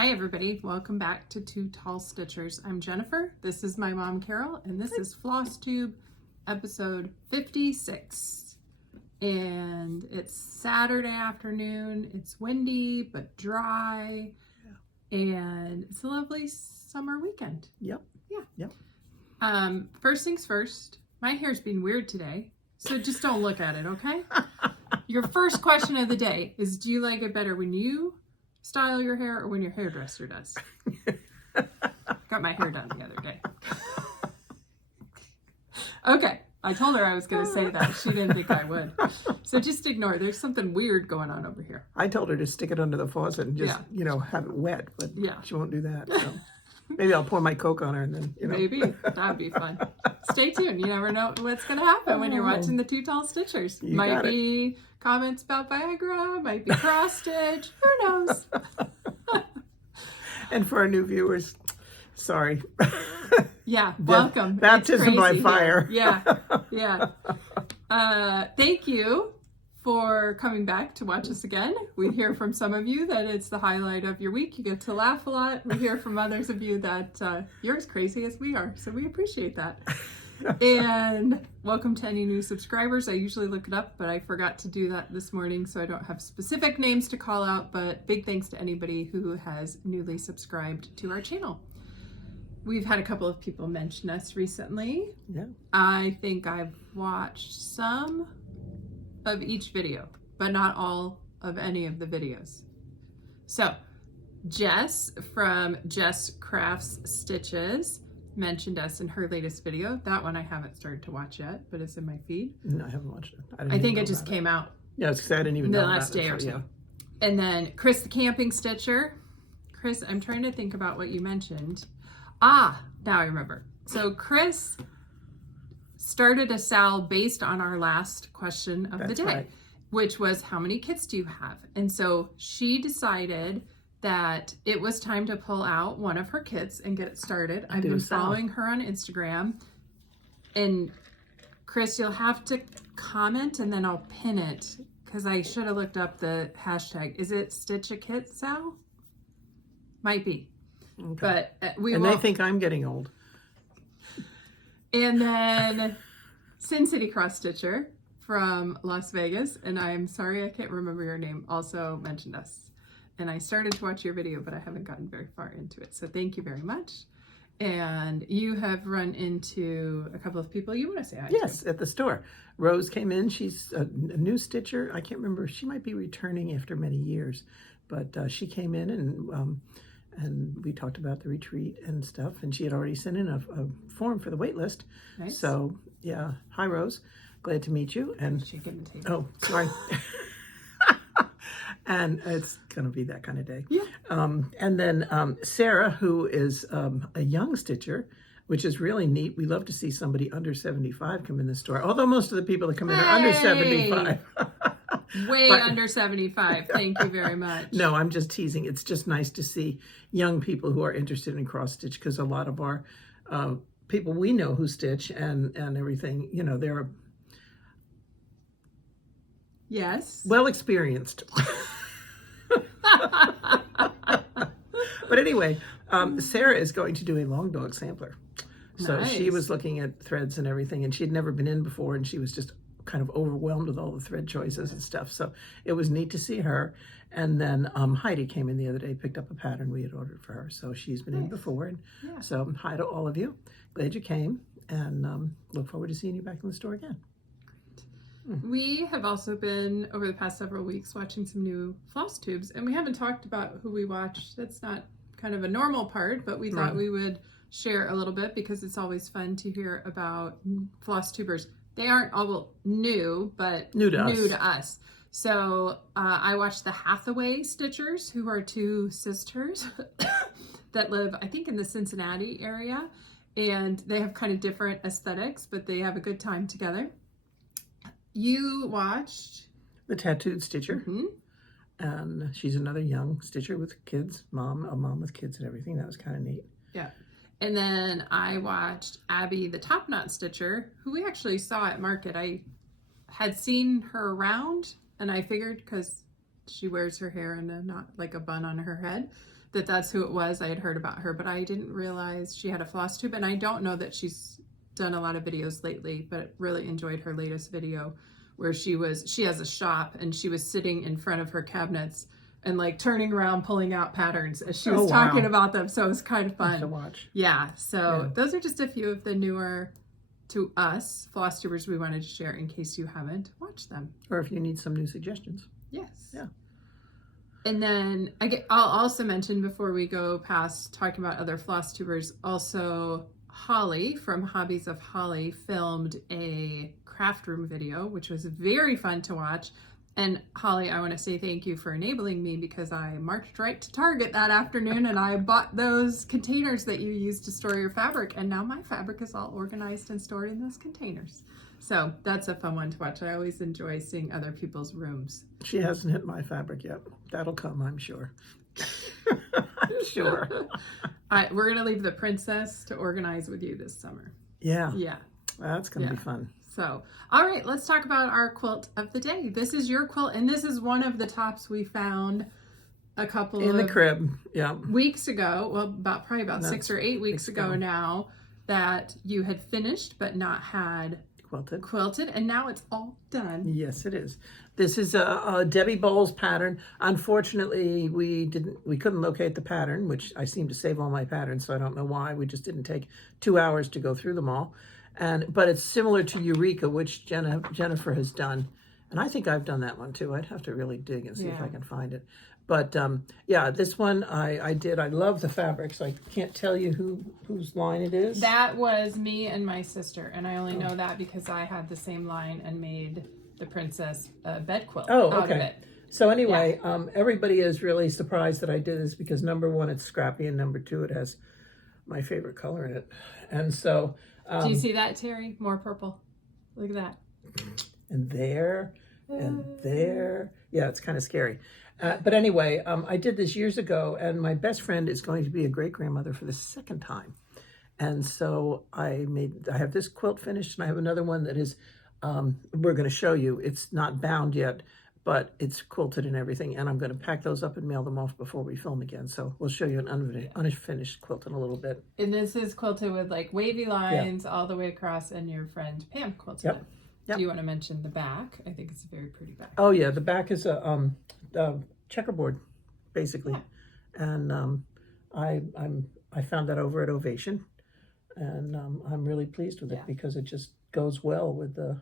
Hi everybody, welcome back to Two Tall Stitchers. I'm Jennifer, this is my mom Carol, and this is Flosstube episode 56. And it's Saturday afternoon, it's windy but dry, and it's a lovely summer weekend. Yep. First things first, my hair's been weird today, so just don't look at it, okay? Your first question of the day is, do you like it better when you style your hair or when your hairdresser does? Got my hair done the other day. Okay, I told her I was going to say that. She didn't think I would. So just ignore. There's something weird going on over here. I told her to stick it under the faucet and just, have it wet, but she won't do that. So maybe I'll pour my Coke on her and then, Maybe. That'd be fun. Stay tuned. You never know what's going to happen when you're watching the Two Tall Stitchers. Might be comments about Viagra, might be cross stitch, who knows? And for our new viewers, sorry. Yeah, welcome. Baptism by fire. Yeah. Thank you for coming back to watch us again. We hear from some of you that it's the highlight of your week. You get to laugh a lot. We hear from others of you that you're as crazy as we are, so we appreciate that. And welcome to any new subscribers. I usually look it up, but I forgot to do that this morning, so I don't have specific names to call out, but big thanks to anybody who has newly subscribed to our channel. We've had a couple of people mention us recently. Yeah. I think I've watched some of each video, but not all of any of the videos. So Jess from Jess Crafts Stitches mentioned us in her latest video. That one I haven't started to watch yet, but it's in my feed. No, I haven't watched it. I think it just came out. Yeah, it's because I didn't even know the last day or two. Yeah. And then Chris the Camping Stitcher. Chris, I'm trying to think about what you mentioned. Now I remember. So Chris started a sal based on our last question of the day, which was, how many kits do you have? And so she decided that it was time to pull out one of her kits and get it started. I've been following her on Instagram. And Chris, you'll have to comment and then I'll pin it, because I should have looked up the hashtag. Is it Stitch a Kit, Sal? Might be. Okay. But they think I'm getting old. And then Sin City Cross Stitcher from Las Vegas, and I'm sorry I can't remember your name, also mentioned us. And I started to watch your video, but I haven't gotten very far into it. So thank you very much. And you have run into a couple of people you want to say hi to. Yes, at the store. Rose came in. She's a new stitcher. I can't remember. She might be returning after many years. But she came in and we talked about the retreat and stuff. And she had already sent in a form for the wait list. Nice. So, yeah. Hi, Rose. Glad to meet you. And oh, sorry. And it's going to be that kind of day. Yeah. And then Sarah, who is a young stitcher, which is really neat. We love to see somebody under 75 come in the store. Although most of the people that come in are under 75. Under 75. Thank you very much. No, I'm just teasing. It's just nice to see young people who are interested in cross stitch, because a lot of our people we know who stitch and everything, they're well experienced. But anyway, Sarah is going to do a long dog sampler. So she was looking at threads and everything, and she had never been in before, and she was just kind of overwhelmed with all the thread choices and stuff. So it was neat to see her. And then Heidi came in the other day, picked up a pattern we had ordered for her. So she's been in before. And so hi to all of you. Glad you came, and look forward to seeing you back in the store again. We have also been, over the past several weeks, watching some new Flosstubes, and we haven't talked about who we watched. That's not kind of a normal part, but we thought we would share a little bit, because it's always fun to hear about Flosstubers. They aren't all new, but new to us. So I watched the Hathaway Stitchers, who are two sisters that live, I think, in the Cincinnati area, and they have kind of different aesthetics, but they have a good time together. You watched the Tattooed Stitcher, and she's another young stitcher with kids, a mom with kids and everything. That was kind of neat. Yeah. And then I watched Abby the Top Knot Stitcher, who we actually saw at market. I had seen her around, and I figured, because she wears her hair in a knot, like a bun on her head, that that's who it was. I had heard about her, but I didn't realize she had a Flosstube, and I don't know that she's done a lot of videos lately, but really enjoyed her latest video where she has a shop and she was sitting in front of her cabinets and like turning around, pulling out patterns as she was talking about them. So it was kind of fun to watch. Yeah. So those are just a few of the newer to us Flosstubers we wanted to share in case you haven't watched them. Or if you need some new suggestions. Yes. Yeah. And then I'll also mention before we go past talking about other Flosstubers, also Holly from Hobbies of Holly filmed a craft room video, which was very fun to watch. And Holly, I want to say thank you for enabling me because I marched right to Target that afternoon and I bought those containers that you use to store your fabric. And now my fabric is all organized and stored in those containers. So that's a fun one to watch. I always enjoy seeing other people's rooms. She hasn't hit my fabric yet. That'll come, I'm sure. I'm sure. We're going to leave the princess to organize with you this summer. Yeah. Yeah. That's going to be fun. So, all right, let's talk about our quilt of the day. This is your quilt, and this is one of the tops we found a couple in the crib. Yeah. Weeks ago. Well, probably about 6 or 8 weeks ago now that you had finished but not had quilted, and now it's all done. Yes, it is. This is a Debbie Bowles pattern. Unfortunately, we couldn't locate the pattern, which I seem to save all my patterns, so I don't know why. We just didn't take 2 hours to go through them all. But it's similar to Eureka, which Jennifer has done. And I think I've done that one too. I'd have to really dig and see if I can find it. But yeah, this one I did. I love the fabrics. I can't tell you whose line it is. That was me and my sister. And I only know that because I had the same line and made the princess bed quilt out of it. So anyway, everybody is really surprised that I did this because number one, it's scrappy, and number two, it has my favorite color in it. And so... do you see that, Terry? More purple. Look at that. And there, and there. Yeah, it's kind of scary. But anyway, I did this years ago, and my best friend is going to be a great-grandmother for the second time. And so I have this quilt finished, and I have another one that is, we're going to show you. It's not bound yet, but it's quilted and everything, and I'm going to pack those up and mail them off before we film again. So we'll show you an unfinished quilt in a little bit. And this is quilted with like wavy lines all the way across, and your friend Pam quilted it. Yep. Do you want to mention the back? I think it's a very pretty back. Oh yeah, the back is a checkerboard, basically, and I found that over at Ovation, and I'm really pleased with it because it just goes well with the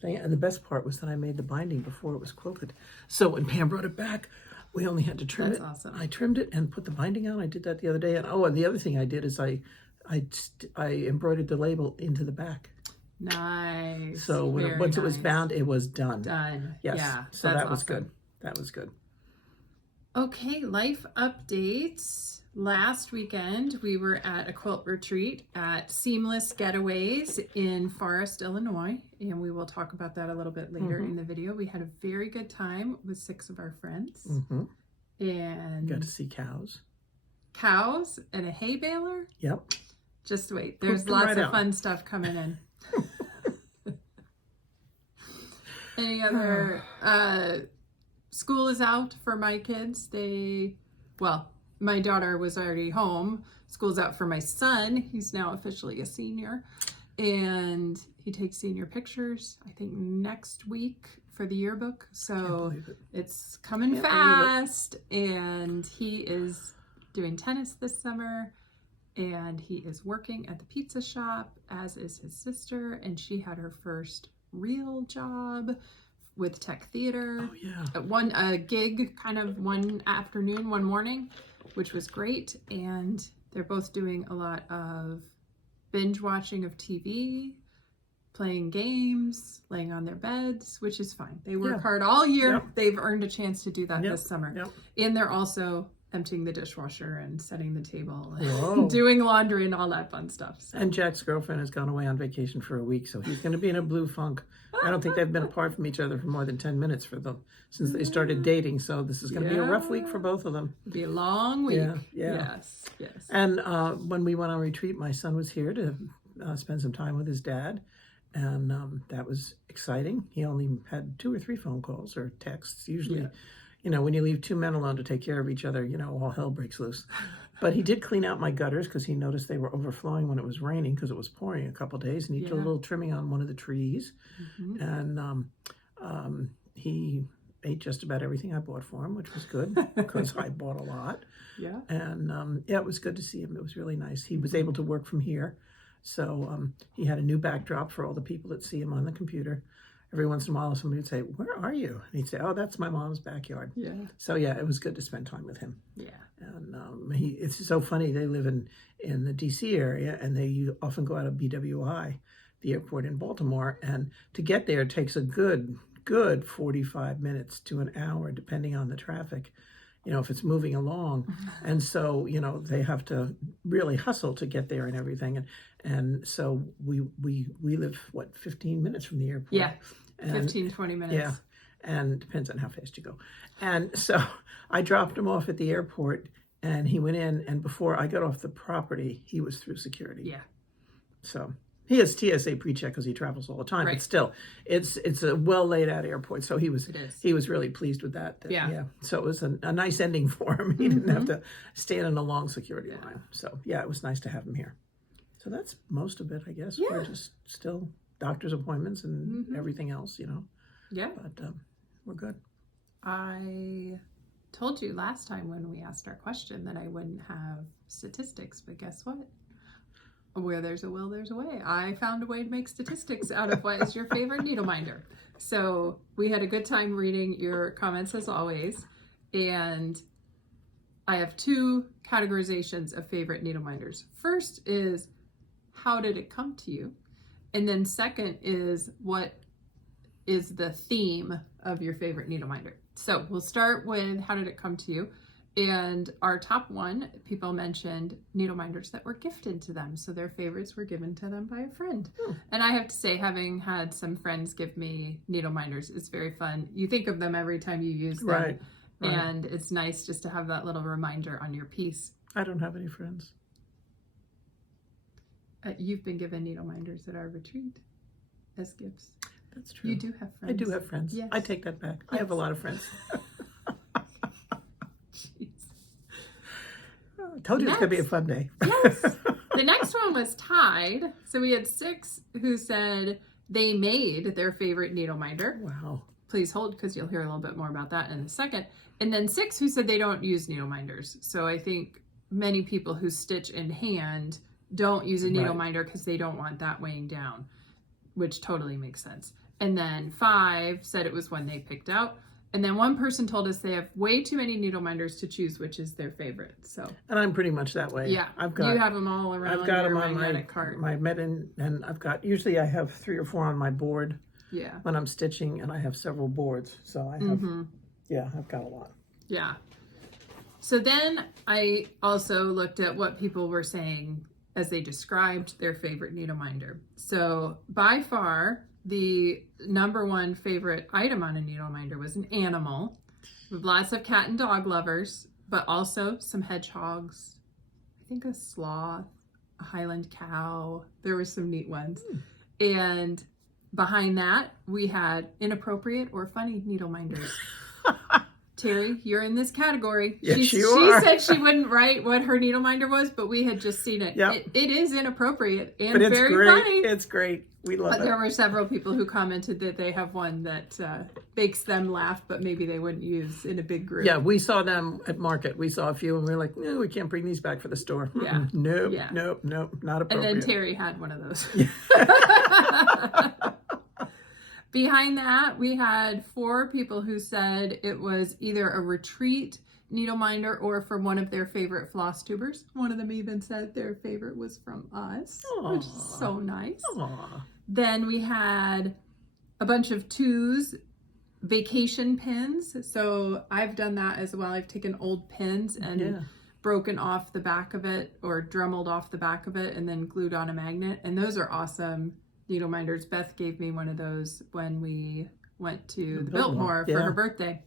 thing. And the best part was that I made the binding before it was quilted. So when Pam brought it back, we only had to trim it. That's awesome. I trimmed it and put the binding on. I did that the other day. And the other thing I did is I embroidered the label into the back. Nice. So once it was bound, it was done. Done. Yes. Yeah. So that was good. That was good. Okay, life updates. Last weekend, we were at a quilt retreat at Seamless Getaways in Forest, Illinois, and we will talk about that a little bit later in the video. We had a very good time with 6 of our friends, and got to see cows and a hay baler. Yep. Just wait, there's lots of fun stuff coming in. Any other? School is out for my kids. My daughter was already home. School's out for my son. He's now officially a senior. And he takes senior pictures, I think, next week for the yearbook. So it's coming fast. And he is doing tennis this summer. And he is working at the pizza shop, as is his sister. And she had her first real job with Tech Theater. Oh, yeah. A gig kind of one afternoon, one morning, which was great. And they're both doing a lot of binge watching of TV, playing games, laying on their beds, which is fine. They work hard all year. They've earned a chance to do that this summer. And they're also emptying the dishwasher and setting the table and doing laundry and all that fun stuff. So. And Jack's girlfriend has gone away on vacation for a week, so he's going to be in a blue funk. I don't think they've been apart from each other for more than 10 minutes since they started dating, so this is going to be a rough week for both of them. It'll be a long week. Yeah. Yes. And when we went on retreat, my son was here to spend some time with his dad, and that was exciting. He only had 2 or 3 phone calls or texts. Usually you know, when you leave two men alone to take care of each other, you know, all hell breaks loose. But he did clean out my gutters because he noticed they were overflowing when it was raining because it was pouring a couple of days, and he did a little trimming on one of the trees. And he ate just about everything I bought for him, which was good because I bought a lot. Yeah. And yeah, it was good to see him. It was really nice. He was able to work from here. So he had a new backdrop for all the people that see him on the computer. Every once in a while, somebody would say, "Where are you?" And he'd say, "Oh, that's my mom's backyard." Yeah. So yeah, it was good to spend time with him. Yeah. And it's so funny. They live in the D.C. area, and they often go out of BWI, the airport in Baltimore. And to get there takes a good 45 minutes to an hour, depending on the traffic, you know, if it's moving along. And so, you know, they have to really hustle to get there and everything. And so we live, 15 minutes from the airport? Yeah, and, 15, 20 minutes. Yeah, and depends on how fast you go. And so I dropped him off at the airport, and he went in, and before I got off the property, he was through security. Yeah. So he has TSA pre-check because he travels all the time, but still, it's a well laid out airport. So he was really pleased with that. Yeah. So it was a nice ending for him. He didn't have to stand in a long security line. So yeah, it was nice to have him here. So that's most of it, I guess. We're just still doctor's appointments and everything else, you know. Yeah. But we're good. I told you last time when we asked our question that I wouldn't have statistics, but guess what? Where there's a will, there's a way. I found a way to make statistics out of what is your favorite needle minder. So we had a good time reading your comments as always. And I have two categorizations of favorite needle minders. First is, how did it come to you? And then second is, what is the theme of your favorite needle minder? So we'll start with, how did it come to you? And our top one, people mentioned needle minders that were gifted to them. So their favorites were given to them by a friend. And I have to say, having had some friends give me needle minders, it's very fun. You think of them every time you use them. Right. And it's nice just to have that little reminder on your piece. I don't have any friends. You've been given needle minders at our retreat as gifts. That's true. You do have friends. I do have friends. Yes. I take that back. Yes. I have a lot of friends. Jeez. I told you it's going to be a fun day. Yes. The next one was tied. So we had 6 who said they made their favorite needle minder. Wow. Please hold, because you'll hear a little bit more about that in a second. And then 6 who said they don't use needle minders. So I think many people who stitch in hand don't use a needle minder because they don't want that weighing down, which totally makes sense. And then 5 said it was one they picked out. And then one person told us they have way too many needle minders to choose which is their favorite. So, and I'm pretty much that way. Yeah, you have them all around. I've got them on magnetic cart. my mitten, and I've got, usually I have 3 or 4 on my board. Yeah. When I'm stitching, and I have several boards, so I have, yeah, I've got a lot. Yeah. So then I also looked at what people were saying as they described their favorite needle minder. So by far, the number one favorite item on a needle minder was an animal, with lots of cat and dog lovers, but also some hedgehogs, I think a sloth, a Highland cow. There were some neat ones. And behind that, we had inappropriate or funny needle minders. Terry, you're in this category. Yes, you She are. said she wouldn't write what her needle minder was, but we had just seen it. Yep. It is inappropriate and but it's very great. funny. It's great. We love it. There were several people who commented that they have one that makes them laugh, but maybe they wouldn't use in a big group. Yeah, we saw them at market. We saw a few, and we were like, no, we can't bring these back for the store. Yeah. Nope, nope, not appropriate. And then Terry had one of those. Behind that, we had 4 people who said it was either a retreat needle minder or from one of their favorite Flosstubers. One of them even said their favorite was from us, which is so nice. Aww. Then we had a bunch of 2s, vacation pins. So I've done that as well. I've taken old pins and broken off the back of it or dremelled off the back of it and then glued on a magnet. And those are awesome needle minders. Beth gave me one of those when we went to the Biltmore for her birthday.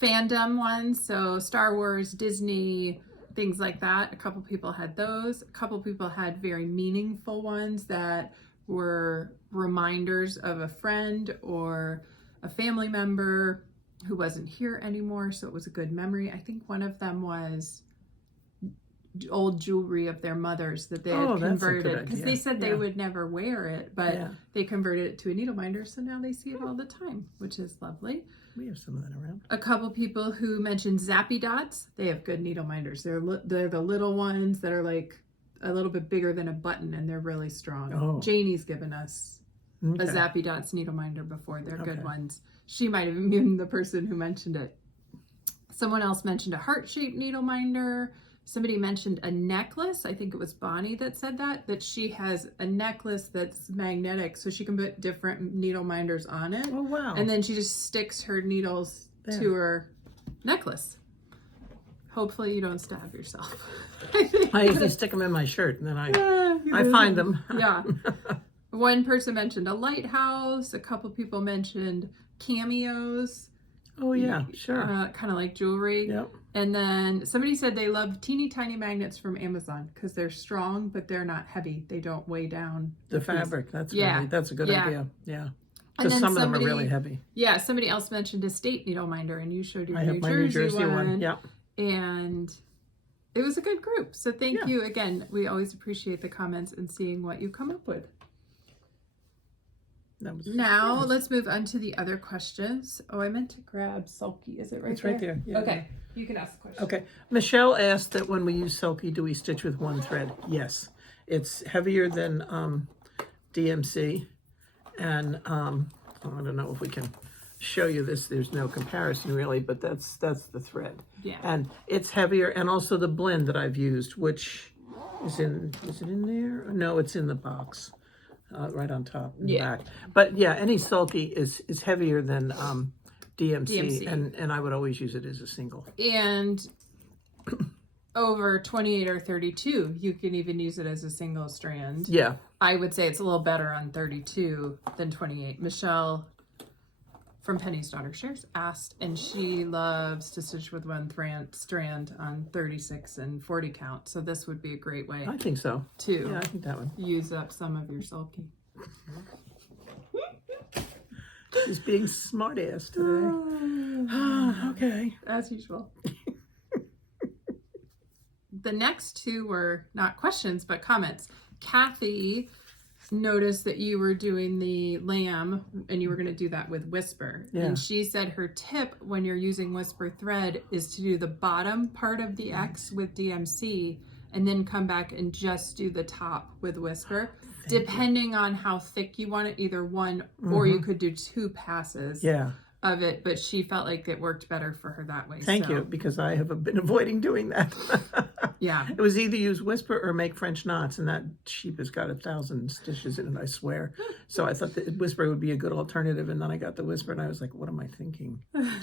Fandom ones, so Star Wars, Disney, things like that. A couple people had those. A couple people had very meaningful ones that were reminders of a friend or a family member. who wasn't here anymore, so it was a good memory. I think one of them was old jewelry of their mother's that they had converted, because they said they would never wear it, but they converted it to a needle minder, so now they see it all the time, which is lovely. We have some of that around. A couple people who mentioned Zappy Dots. They have good needle minders. They're the little ones that are like a little bit bigger than a button, and they're really strong. Janie's given us a Zappy Dots needle minder before. They're good ones. She might have been the person who mentioned it. Someone else mentioned a heart-shaped needle minder. Somebody mentioned a necklace. I think it was Bonnie that said that she has a necklace that's magnetic, so she can put different needle minders on it. Oh, wow. And then she just sticks her needles to her necklace. Hopefully you don't stab yourself. I usually stick them in my shirt, and then I find them. Yeah. One person mentioned a lighthouse. A couple people mentioned cameos. Oh, yeah, sure. Kind of like jewelry. Yep. And then somebody said they love teeny tiny magnets from Amazon because they're strong, but they're not heavy. They don't weigh down the fabric. That's a good idea. Yeah. Because some of them are really heavy. Yeah. Somebody else mentioned a state needle minder, and you showed your New Jersey one. Yeah. And it was a good group. So thank you again. We always appreciate the comments and seeing what you come up with. Now let's move on to the other questions. Oh, I meant to grab Sulky. Is it right there? It's right there. Yeah, okay. You can ask the question. Okay. Michelle asked that when we use Sulky, do we stitch with one thread? Yes. It's heavier than DMC. And I don't know if we can show you this. There's no comparison really, but that's the thread. Yeah. And it's heavier. And also the blend that I've used, which is it in there? No, it's in the box. Right on top and back. But yeah, any Sulky is heavier than DMC. And I would always use it as a single. And over 28 or 32, you can even use it as a single strand. Yeah. I would say it's a little better on 32 than 28. Michelle from Penny's Daughter Shares asked, and she loves to stitch with one strand on 36 and 40 count. So this would be a great way. I think so. To I think that one. Use up some of your Sulky. She's being smart ass today. Okay. As usual. The next two were not questions, but comments. Kathy noticed that you were doing the lamb and you were going to do that with Whisper. And she said her tip when you're using Whisper thread is to do the bottom part of the X with DMC and then come back and just do the top with Whisper, depending on how thick you want it, either one or you could do two passes of it, but she felt like it worked better for her that way. Thank you, because I have been avoiding doing that. It was either use Whisper or make French knots, and that sheep has got 1,000 stitches in it, I swear. So I thought that Whisper would be a good alternative, and then I got the Whisper, and I was like, what am I thinking?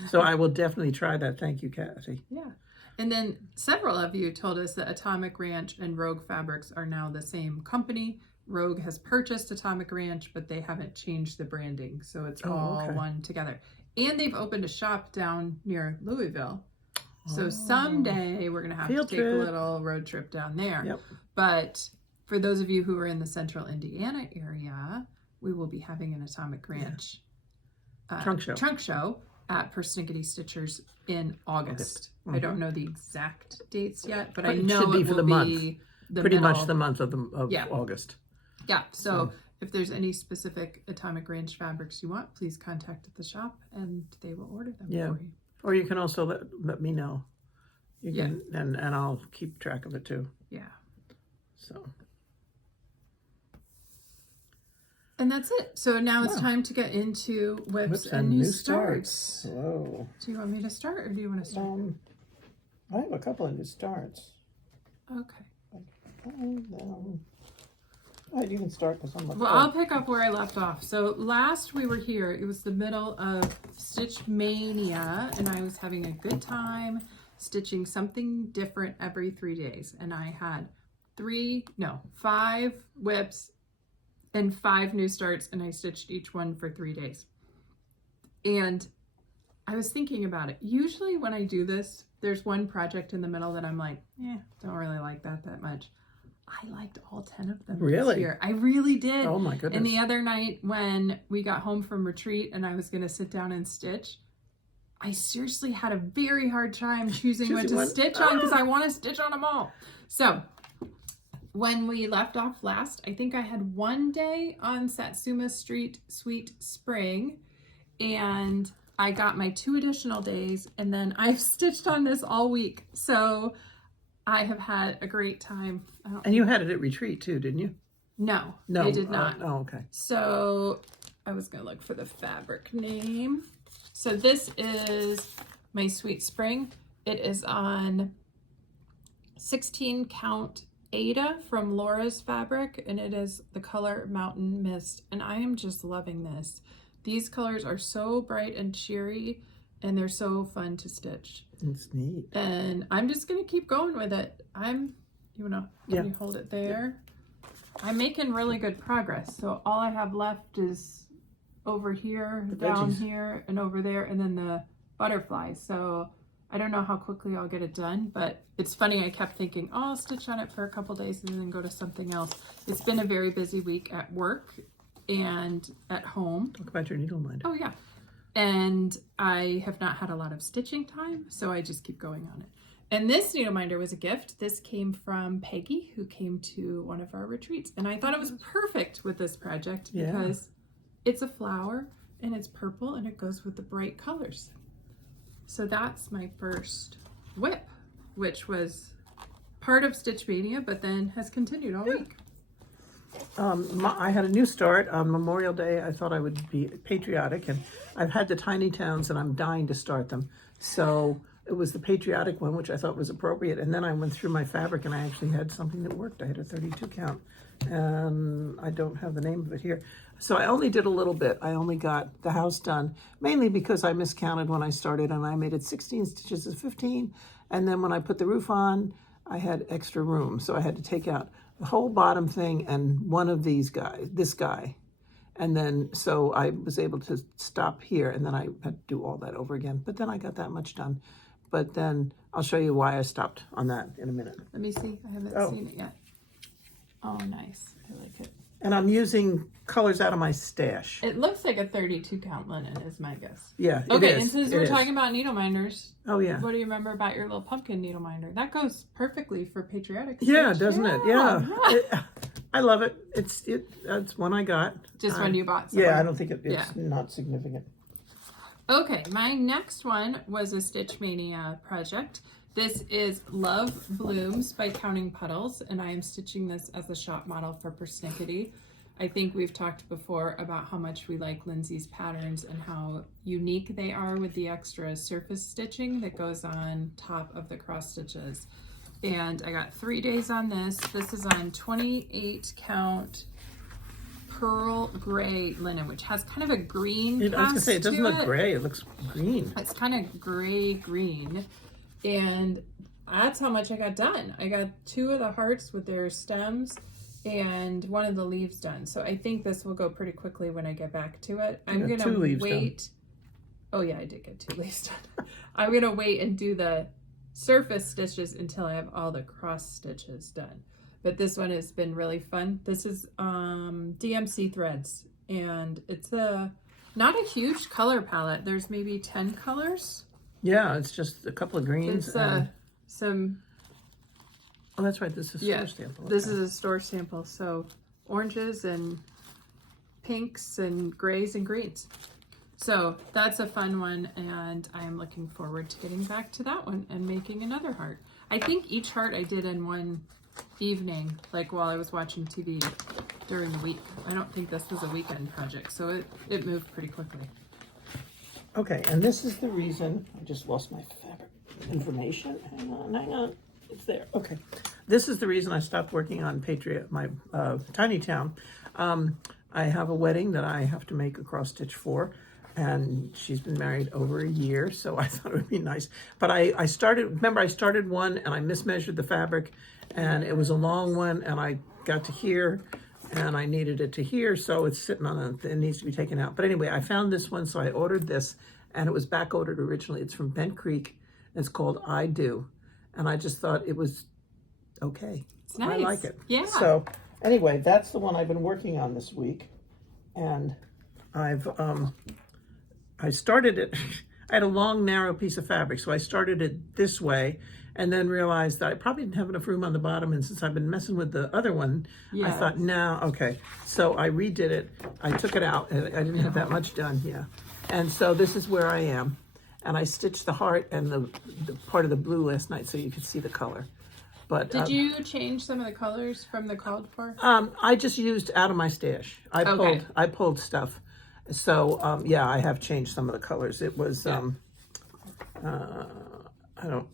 So I will definitely try that. Thank you, Kathy. Yeah. And then several of you told us that Atomic Ranch and Rogue Fabrics are now the same company. Rogue has purchased Atomic Ranch, but they haven't changed the branding, so it's all one together. And they've opened a shop down near Louisville. So someday we're going to have to take a little road trip down there. Yep. But for those of you who are in the central Indiana area, we will be having an Atomic Ranch trunk show at Persnickety Stitchers in August. I don't know the exact dates yet, but I know it will be for the month. Pretty much the month of August. Yeah. So if there's any specific Atomic Ranch fabrics you want, please contact the shop and they will order them for you. Or you can also let me know. You can, and I'll keep track of it too. Yeah. So. And that's it. So now it's time to get into whips and new starts. Whoa. Do you want me to start or do you want to start? I have a couple of new starts. Okay. You can start because I'm Well, I'll pick up where I left off. So last we were here, it was the middle of Stitch Mania, and I was having a good time stitching something different every 3 days. And I had 5 whips and 5 new starts, and I stitched each one for 3 days. And I was thinking about it. Usually when I do this, there's one project in the middle that I'm like, don't really like that much. I liked all 10 of them this year. I really did. Oh my goodness. And the other night when we got home from retreat and I was going to sit down and stitch, I seriously had a very hard time choosing what to one. stitch on because I want to stitch on them all. So when we left off last, I think I had one day on Satsuma Street Sweet Spring, and I got my 2 additional days, and then I've stitched on this all week. So I have had a great time. And you had it at retreat too, didn't you? No, No, I did not. Oh, okay. So I was going to look for the fabric name. So this is my Sweet Spring. It is on 16 count Ada from Laura's fabric, and it is the color Mountain Mist. And I am just loving this. These colors are so bright and cheery, and they're so fun to stitch. It's neat. And I'm just going to keep going with it. You know, can you hold it there? I'm making really good progress. So all I have left is over here, down here, and over there, and then the butterflies. So I don't know how quickly I'll get it done, but it's funny. I kept thinking, oh, I'll stitch on it for a couple days and then go to something else. It's been a very busy week at work and at home. Talk about your needle minder. Oh, yeah. And I have not had a lot of stitching time, so I just keep going on it. And this needle minder was a gift. This came from Peggy, who came to one of our retreats. And I thought it was perfect with this project because it's a flower and it's purple and it goes with the bright colors. So that's my first whip, which was part of Stitch Mania, but then has continued all week. I had a new start on Memorial Day. I thought I would be patriotic, and I've had the tiny towns and I'm dying to start them. So it was the patriotic one, which I thought was appropriate. And then I went through my fabric and I actually had something that worked. I had a 32 count, and I don't have the name of it here. So I only did a little bit. I only got the house done, mainly because I miscounted when I started and I made it 16 stitches as 15. And then when I put the roof on, I had extra room. So I had to take out the whole bottom thing and one of these guys, this guy. And then, so I was able to stop here, and then I had to do all that over again. But then I got that much done. But then I'll show you why I stopped on that in a minute. Let me see. I haven't seen it yet. Oh, nice. I like it. And I'm using colors out of my stash. It looks like a 32 count linen is my guess. Yeah, okay, it is. And since we're talking about needle minders, oh yeah, what do you remember about your little pumpkin needle minder? That goes perfectly for patriotic. Yeah, stitch. doesn't it? Yeah. I love it. It's one I got. Just when you bought something. Yeah, I don't think it's not significant. Okay, my next one was a Stitch Mania project. This is Love Blooms by Counting Puddles, and I am stitching this as a shop model for Persnickety. I think we've talked before about how much we like Lindsay's patterns and how unique they are with the extra surface stitching that goes on top of the cross stitches. And I got 3 days on this. This is on 28 count pearl gray linen, which has kind of a green cast. I was gonna say, it doesn't look gray, it looks green. It's kind of gray green. And that's how much I got done. I got 2 of the hearts with their stems and 1 of the leaves done. So I think this will go pretty quickly when I get back to it. I'm going to wait. Oh yeah, I did get 2 leaves done. I'm going to wait and do the surface stitches until I have all the cross stitches done. But this one has been really fun. This is DMC threads, and it's not a huge color palette. There's maybe 10 colors. Yeah, it's just a couple of greens. It's some. Oh, that's right. This is a store sample. This is a store sample. So oranges and pinks and grays and greens. So that's a fun one, and I am looking forward to getting back to that one and making another heart. I think each heart I did in one evening, like while I was watching TV during the week. I don't think this was a weekend project, so it moved pretty quickly. Okay, and this is the reason, I just lost my fabric information. Hang on, it's there. Okay, this is the reason I stopped working on my tiny town. I have a wedding that I have to make a cross stitch for, and she's been married over a year, so I thought it would be nice. But I started one and I mismeasured the fabric, and it was a long one, and I got to here, and I needed it to here, so it's sitting on it needs to be taken out. But anyway, I found this one, so I ordered this, and it was back ordered originally. It's from Bent Creek. It's called I Do, and I just thought it was okay. It's nice. I like it. Yeah. So anyway, that's the one I've been working on this week, and I started it. I had a long, narrow piece of fabric, so I started it this way and then realized that I probably didn't have enough room on the bottom, and since I've been messing with the other one, I thought, no, okay. So I redid it. I took it out, and I didn't have that much done, And so this is where I am. And I stitched the heart and the part of the blue last night so you could see the color. But did you change some of the colors from the called for? I just used out of my stash. I pulled stuff. So yeah, I have changed some of the colors. It was I don't.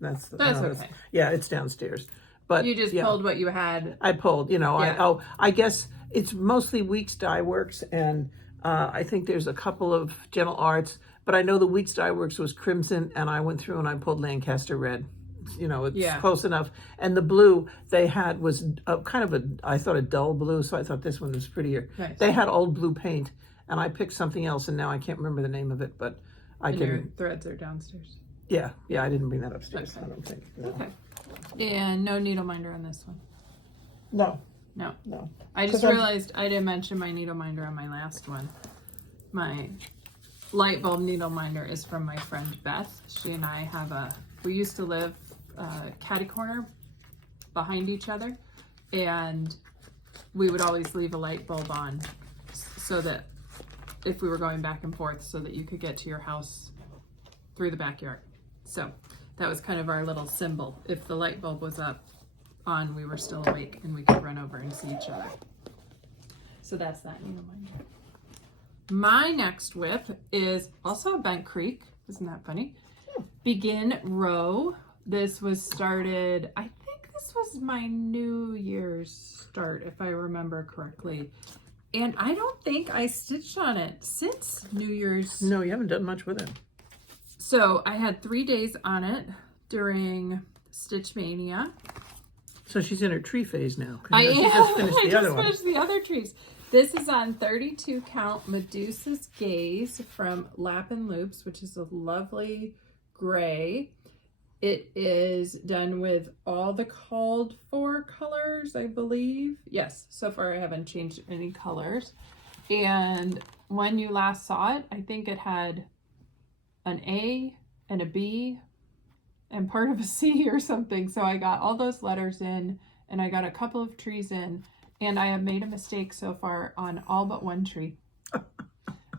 That's okay. Yeah, it's downstairs. But you just pulled what you had. I pulled. I guess it's mostly Weeks Dye Works, and I think there's a couple of Gentle Arts. But I know the Weeks Dye Works was crimson, and I went through and I pulled Lancaster red. It's close enough. And the blue they had was I thought a dull blue, so I thought this one was prettier. Nice. They had old blue paint, and I picked something else, and now I can't remember the name of it, but your threads are downstairs. Yeah, I didn't bring that upstairs, I don't think. No. Okay. And no needle minder on this one? No. I just realized I didn't mention my needle minder on my last one. My light bulb needle minder is from my friend Beth. She and I we used to live catty corner behind each other, and we would always leave a light bulb on so that if we were going back and forth, so that you could get to your house through the backyard. So that was kind of our little symbol. If the light bulb was on, we were still awake and we could run over and see each other. So that's that needle minder. My next whip is also a Bent Creek. Isn't that funny? Begin Row. This was started, I think this was my New Year's start, if I remember correctly. And I don't think I stitched on it since New Year's. No, you haven't done much with it. So I had 3 days on it during Stitch Mania. So she's in her tree phase now. I am. She just finished the other one. Finished the other trees. This is on 32 count Medusa's Gaze from Lap and Loops, which is a lovely gray. It is done with all the called for colors, I believe. Yes, so far I haven't changed any colors. And when you last saw it, I think it had an A and a B and part of a C or something. So I got all those letters in, and I got a couple of trees in, and I have made a mistake so far on all but one tree.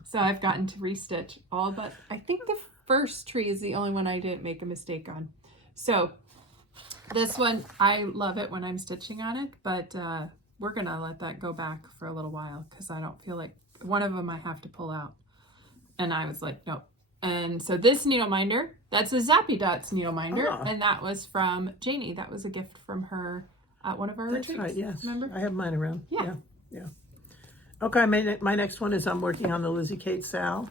So I've gotten to restitch all but, I think the first tree is the only one I didn't make a mistake on. So this one, I love it when I'm stitching on it, but we're gonna let that go back for a little while because I don't feel like, one of them I have to pull out. And I was like, nope. And so this needle minder, that's a Zappy Dots needle minder, and that was from Janie. That was a gift from her at one of our retreats. That's right, yes. Remember? I have mine around. Yeah. Okay, my next one is I'm working on the Lizzie Kate Sal.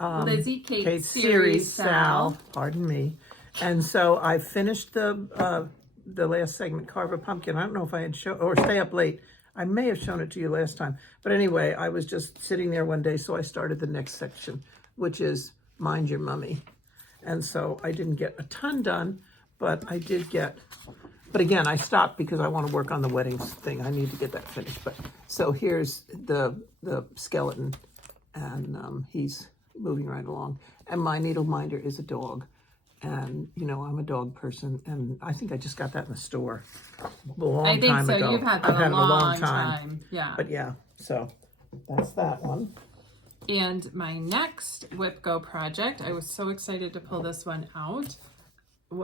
Lizzie Kate series Sal. Pardon me. And so I finished the last segment, Carve a Pumpkin. I don't know if I had shown, or Stay Up Late. I may have shown it to you last time. But anyway, I was just sitting there one day, so I started the next section, which is Mind Your Mummy. And so I didn't get a ton done, but I did get, but again, I stopped because I want to work on the weddings thing. I need to get that finished. But so here's the skeleton, and he's moving right along. And my needle minder is a dog. And, you know, I'm a dog person, and I think I just got that in the store a long time ago. I think so. You've had that I've had a long time. Yeah. But yeah, so that's that one. And my next Whip Go project, I was so excited to pull this one out,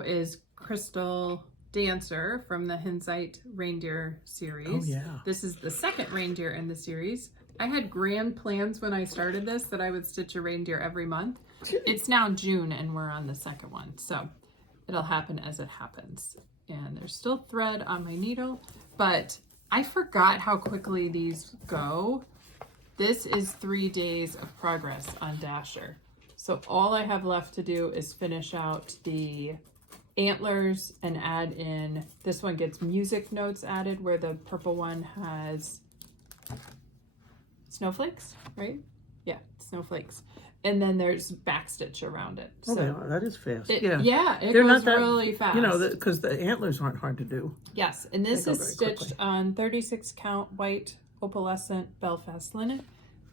is Crystal Dancer from the Hinsight Reindeer series. Oh, yeah. This is the second reindeer in the series. I had grand plans when I started this that I would stitch a reindeer every month. It's now June and we're on the second one, so it'll happen as it happens. And there's still thread on my needle, but I forgot how quickly these go. This is 3 days of progress on Dasher. So all I have left to do is finish out the antlers and add in, this one gets music notes added where the purple one has snowflakes, right? Yeah, snowflakes. And then there's backstitch around it. So that is fast. It They're goes really fast. You know, because the antlers aren't hard to do. Yes, and this is stitched on 36 count white opalescent Belfast linen.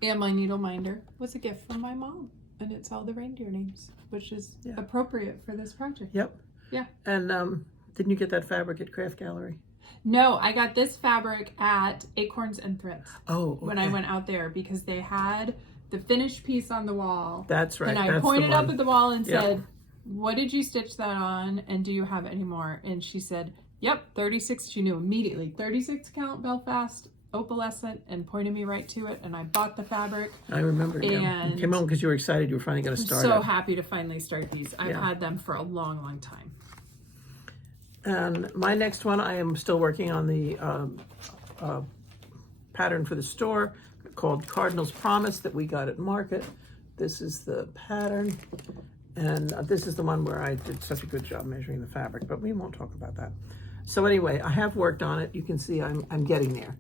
And my needle minder was a gift from my mom. And it's all the reindeer names, which is Yeah. appropriate for this project. Yep. Yeah. And didn't you get that fabric at Craft Gallery? No, I got this fabric at Acorns and Threads. Oh, okay. When I went out there, because they had the finished piece on the wall. That's right. And I That's pointed the up one. at the wall and Yep. said, what did you stitch that on? And do you have any more? And she said, yep, 36. She knew immediately. 36 count Belfast opalescent, and pointed me right to it. And I bought the fabric. I remember. Yeah. You came home because you were excited. You were finally going to start. I'm so it. happy to finally start these. I've had them for a long, long time. And my next one, I am still working on the pattern for the store called Cardinal's Promise that we got at Market. This is the pattern, and this is the one where I did such a good job measuring the fabric, but we won't talk about that. So anyway, I have worked on it. You can see I'm getting there.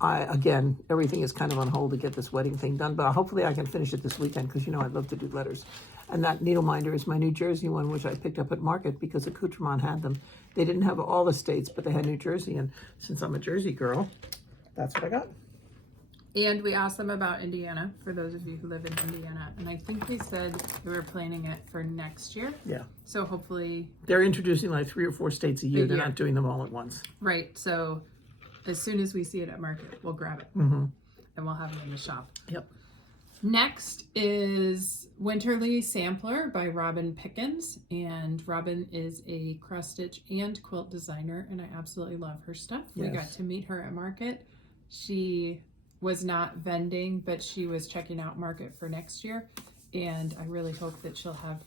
Again, everything is kind of on hold to get this wedding thing done, but hopefully I can finish it this weekend because, you know, I'd love to do letters. And that needle minder is my New Jersey one, which I picked up at Market because Accoutrement had them. They didn't have all the states, but they had New Jersey. And since I'm a Jersey girl, that's what I got. And we asked them about Indiana, for those of you who live in Indiana. And I think they said they were planning it for next year. Yeah. So hopefully... They're introducing like 3 or 4 states a year. They're not doing them all at once. Right. So as soon as we see it at Market, we'll grab it. Mm-hmm. And we'll have it in the shop. Yep. Next is Winterly Sampler by Robin Pickens. And Robin is a cross stitch and quilt designer, and I absolutely love her stuff. Yes. We got to meet her at Market. She was not vending, but she was checking out Market for next year. And I really hope that she'll have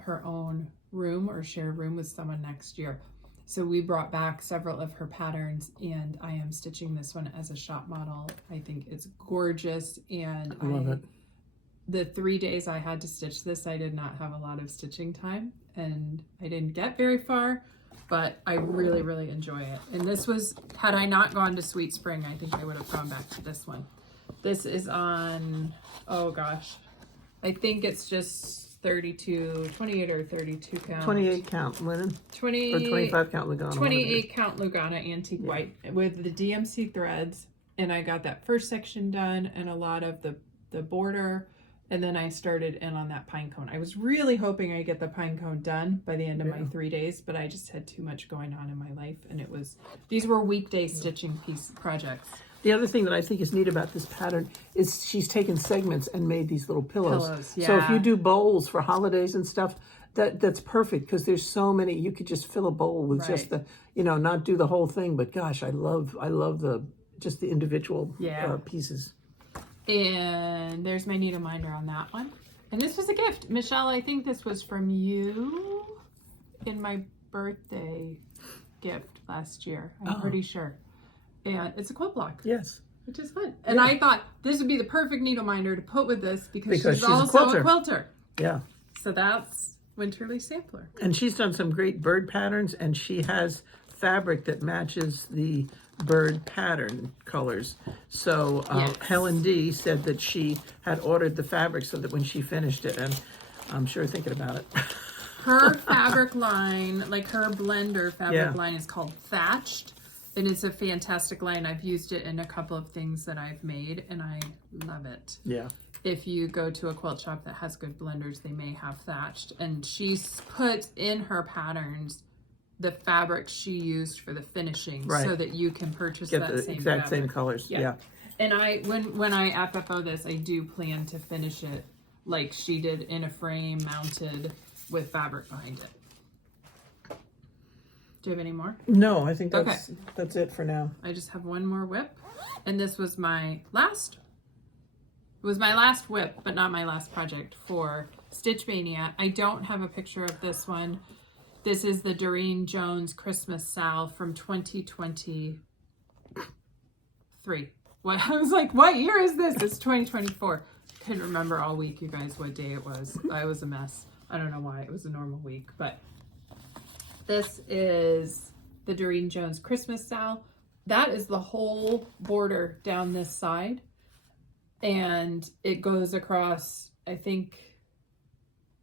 her own room or share a room with someone next year. So we brought back several of her patterns, and I am stitching this one as a shop model. I think it's gorgeous, and I love it. The 3 days I had to stitch this, I did not have a lot of stitching time, and I didn't get very far, but I really, really enjoy it. And this was, had I not gone to Sweet Spring, I think I would have gone back to this one. This is on, oh gosh, I think it's just 28 or 32 count. 28 count linen. 20 or 25 count Lugano. 28 count Lugana antique white with the DMC threads, and I got that first section done and a lot of the border, and then I started in on that pine cone. I was really hoping I'd get the pine cone done by the end of my 3 days, but I just had too much going on in my life, and these were weekday stitching projects. The other thing that I think is neat about this pattern is she's taken segments and made these little pillows. Yeah. So if you do bowls for holidays and stuff, that's perfect because there's so many. You could just fill a bowl with just the, not do the whole thing. But gosh, I love the individual pieces. And there's my needle minder on that one. And this was a gift. Michelle, I think this was from you in my birthday gift last year. I'm pretty sure. And it's a quilt block. Yes. Which is fun. And I thought this would be the perfect needle minder to put with this because she's a also a quilter. Yeah. So that's Winterly Sampler. And she's done some great bird patterns, and she has fabric that matches the bird pattern colors. So Helen D said that she had ordered the fabric so that when she finished it, and I'm sure thinking about it. Her fabric line, like her blender fabric line, is called Thatched. And it's a fantastic line. I've used it in a couple of things that I've made, and I love it. Yeah. If you go to a quilt shop that has good blenders, they may have Thatched. And she's put in her patterns the fabric she used for the finishing so that you can purchase Get that the same exact fabric. same colors. Yeah. And when I FFO this, I do plan to finish it like she did, in a frame mounted with fabric behind it. Do you have any more? No, I think that's it for now. I just have one more whip, and this was my last. It was my last whip, but not my last project for Stitch Mania. I don't have a picture of this one. This is the Doreen Jones Christmas Sal from 2023. What, I was like, what year is this? It's 2024. Couldn't remember all week, you guys, what day it was. I was a mess. I don't know why. It was a normal week, but this is the Doreen Jones Christmas Sal. That is the whole border down this side. And it goes across, I think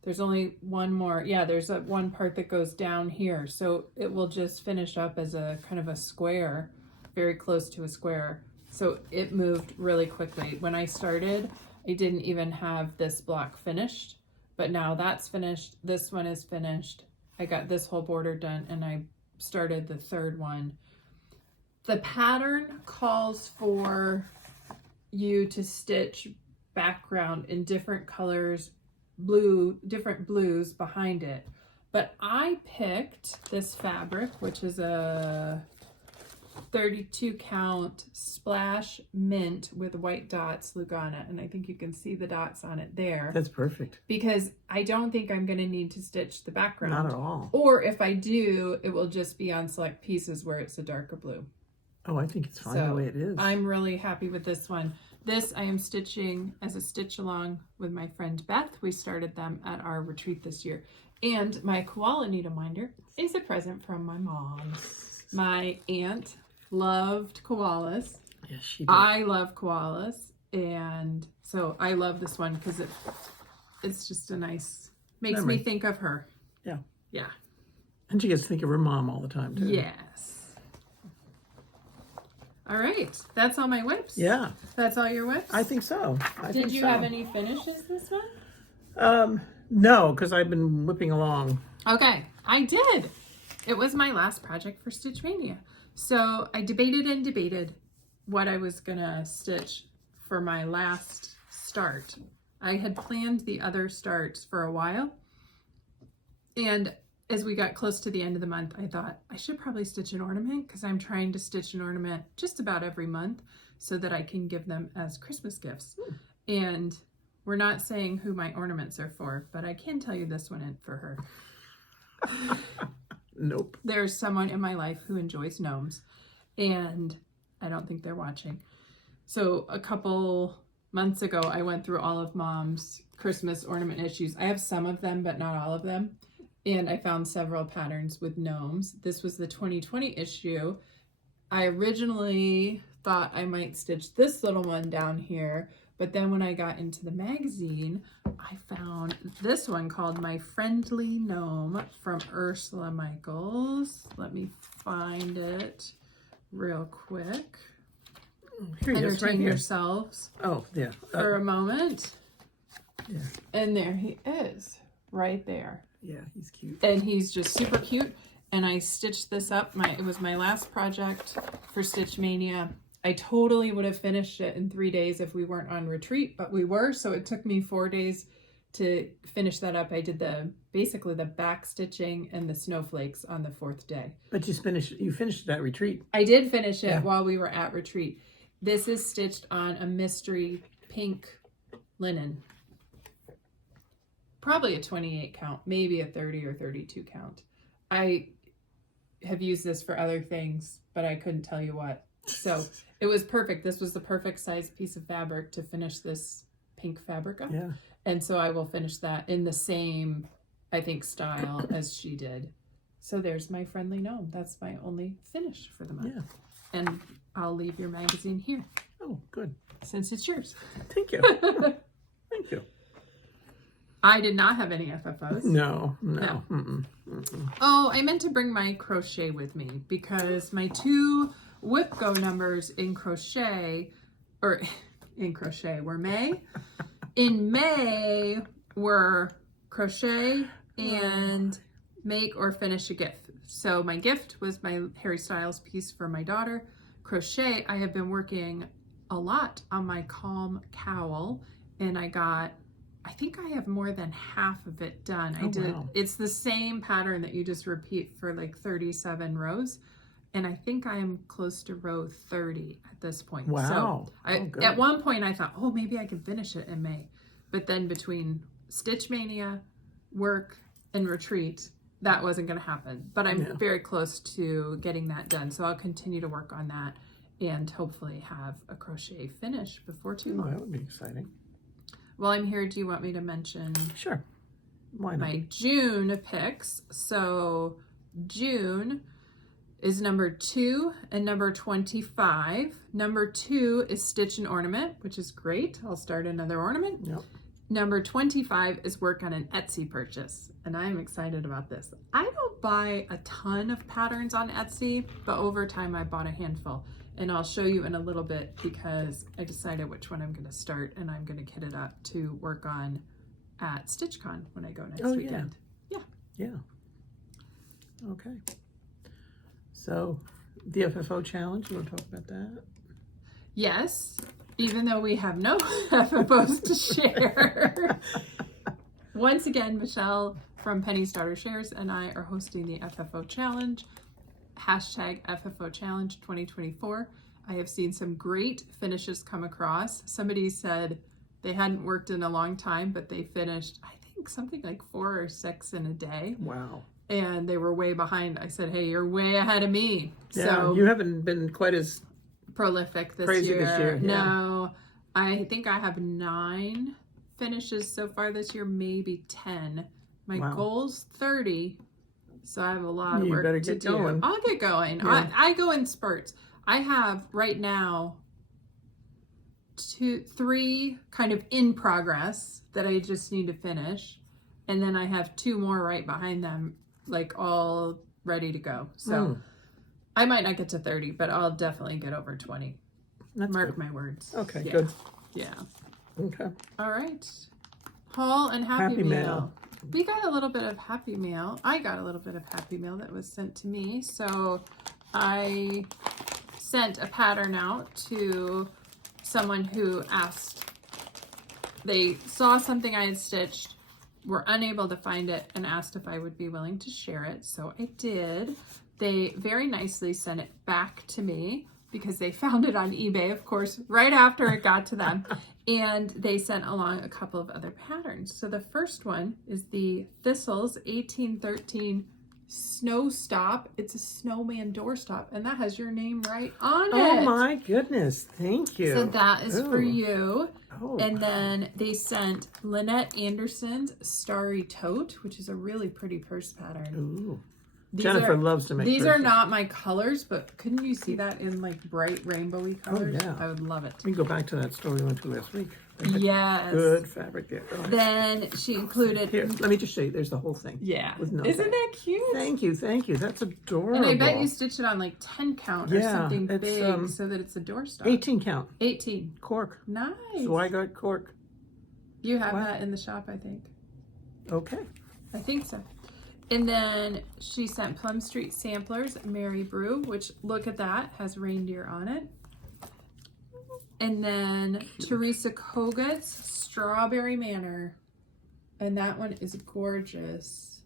there's only one more. Yeah, there's one part that goes down here. So it will just finish up as a kind of a square, very close to a square. So it moved really quickly. When I started, I didn't even have this block finished, but now that's finished. This one is finished. I got this whole border done, and I started the third one. The pattern calls for you to stitch background in different colors, different blues behind it. But I picked this fabric, which is a 32 count splash mint with white dots Lugana, and I think you can see the dots on it there. That's perfect. Because I don't think I'm going to need to stitch the background. Not at all. Or if I do, it will just be on select pieces where it's a darker blue. Oh, I think it's fine the way it is. I'm really happy with this one. This I am stitching as a stitch along with my friend Beth. We started them at our retreat this year. And my koala needle minder is a present from my mom. My aunt loved koalas. Yes, she did. I love koalas. And so I love this one because it's just a nice, makes memory. me think of her. Yeah. Yeah. And she gets to think of her mom all the time, too. Yes. All right. That's all my whips? Yeah. That's all your whips? I think so. Did you have any finishes this one? No, because I've been whipping along. Okay, I did. It was my last project for Stitch Mania. So I debated what I was gonna stitch for my last start. I had planned the other starts for a while. And as we got close to the end of the month, I thought I should probably stitch an ornament because I'm trying to stitch an ornament just about every month so that I can give them as Christmas gifts. And we're not saying who my ornaments are for, but I can tell you this one isn't for her. Nope. There's someone in my life who enjoys gnomes, and I don't think they're watching. So a couple months ago, I went through all of Mom's Christmas ornament issues. I have some of them, but not all of them. And I found several patterns with gnomes. This was the 2020 issue. I originally thought I might stitch this little one down here, but then when I got into the magazine, I found this one called My Friendly Gnome from Ursula Michaels. Let me find it real quick. Here he is, right Entertain here. yourselves Oh, yeah. for a moment. Yeah. And there he is, right there. Yeah, he's cute. And he's just super cute. And I stitched this up. It was my last project for Stitch Mania. I totally would have finished it in 3 days if we weren't on retreat, but we were. So it took me 4 days to finish that up. I did basically the back stitching and the snowflakes on the 4th day. But you finished that retreat. I did finish it Yeah. while we were at retreat. This is stitched on a mystery pink linen. Probably a 28 count, maybe a 30 or 32 count. I have used this for other things, but I couldn't tell you what. So it was perfect. This was the perfect size piece of fabric to finish this pink fabric up. Yeah. And so I will finish that in the same, I think, style as she did. So there's my friendly gnome. That's my only finish for the month. Yeah. And I'll leave your magazine here Oh, good. since it's yours. Thank you. Thank you. I did not have any FFOs. No. No. Oh, I meant to bring my crochet with me because my 2 whip go numbers in crochet were May. In May were crochet and make or finish a gift. So my gift was my Harry Styles piece for my daughter. Crochet, I have been working a lot on my Calm cowl, and I think I have more than half of it done. Wow. It's the same pattern that you just repeat for like 37 rows. And I think I'm close to row 30 at this point. Wow. So at one point I thought, oh, maybe I can finish it in May. But then between Stitch Mania, work, and retreat, that wasn't going to happen. But I'm very close to getting that done. So I'll continue to work on that and hopefully have a crochet finish before too long. That would be exciting. While I'm here, do you want me to mention Sure. Why not? my June picks? So June is number 2 and number 25. Number 2 is Stitch and Ornament, which is great. I'll start another ornament. Yep. Number 25 is work on an Etsy purchase, and I'm excited about this. I don't buy a ton of patterns on Etsy, but over time I bought a handful. And I'll show you in a little bit because I decided which one I'm going to start, and I'm going to kit it up to work on at StitchCon when I go next weekend. Yeah. Okay. So, the FFO challenge, you want to talk about that? Yes, even though we have no FFOs to share. Once again, Michelle from Penny's Daughter Shares and I are hosting the FFO challenge. Hashtag FFO challenge 2024. I have seen some great finishes come across. Somebody said they hadn't worked in a long time, but they finished, I think, something like 4 or 6 in a day. Wow. And they were way behind. I said, hey, you're way ahead of me. Yeah, so you haven't been quite as prolific this crazy year. this year. Yeah. No, I think I have 9 finishes so far this year, maybe 10. My goal's 30, so I have a lot of work to do. Going. I'll get going. Yeah. I go in spurts. I have right now 3 kind of in progress that I just need to finish, and then I have 2 more right behind them, like all ready to go. So I might not get to 30, but I'll definitely get over 20. Mark my words. Okay, good. Yeah. Okay. All right. Haul and Happy Mail. We got a little bit of Happy Mail. I got a little bit of Happy Mail that was sent to me. So I sent a pattern out to someone who asked. They saw something I had stitched, were unable to find it, and asked if I would be willing to share it. So I did. They very nicely sent it back to me because they found it on eBay, of course, right after it got to them. And they sent along a couple of other patterns. So the first one is the Thistles 1813 Snow Stop. It's a snowman doorstop, and that has your name right on it. Oh my goodness, thank you. So that is for you. Oh, and then they sent Lynette Anderson's Starry Tote, which is a really pretty purse pattern. Ooh. Jennifer loves to make these purses. are not my colors, but couldn't you see that in like bright rainbowy colors? Oh, yeah. I would love it. We can go back to that store we went to last week. They had Yes. Good fabric there. Oh, Then she included. here, let me just show you. There's the whole thing. Yeah. With no Isn't tag. that cute? Thank you, thank you. That's adorable. And I bet you stitched it on like 10 count or Yeah, something it's, big so that it's a doorstop. 18 count. 18. Cork. Nice. So I got cork. You have that in the shop, I think. Okay. I think so. And then she sent Plum Street Samplers, Mary Brew, which, look at that, has reindeer on it. And then Teresa Kogat's Strawberry Manor. And that one is gorgeous.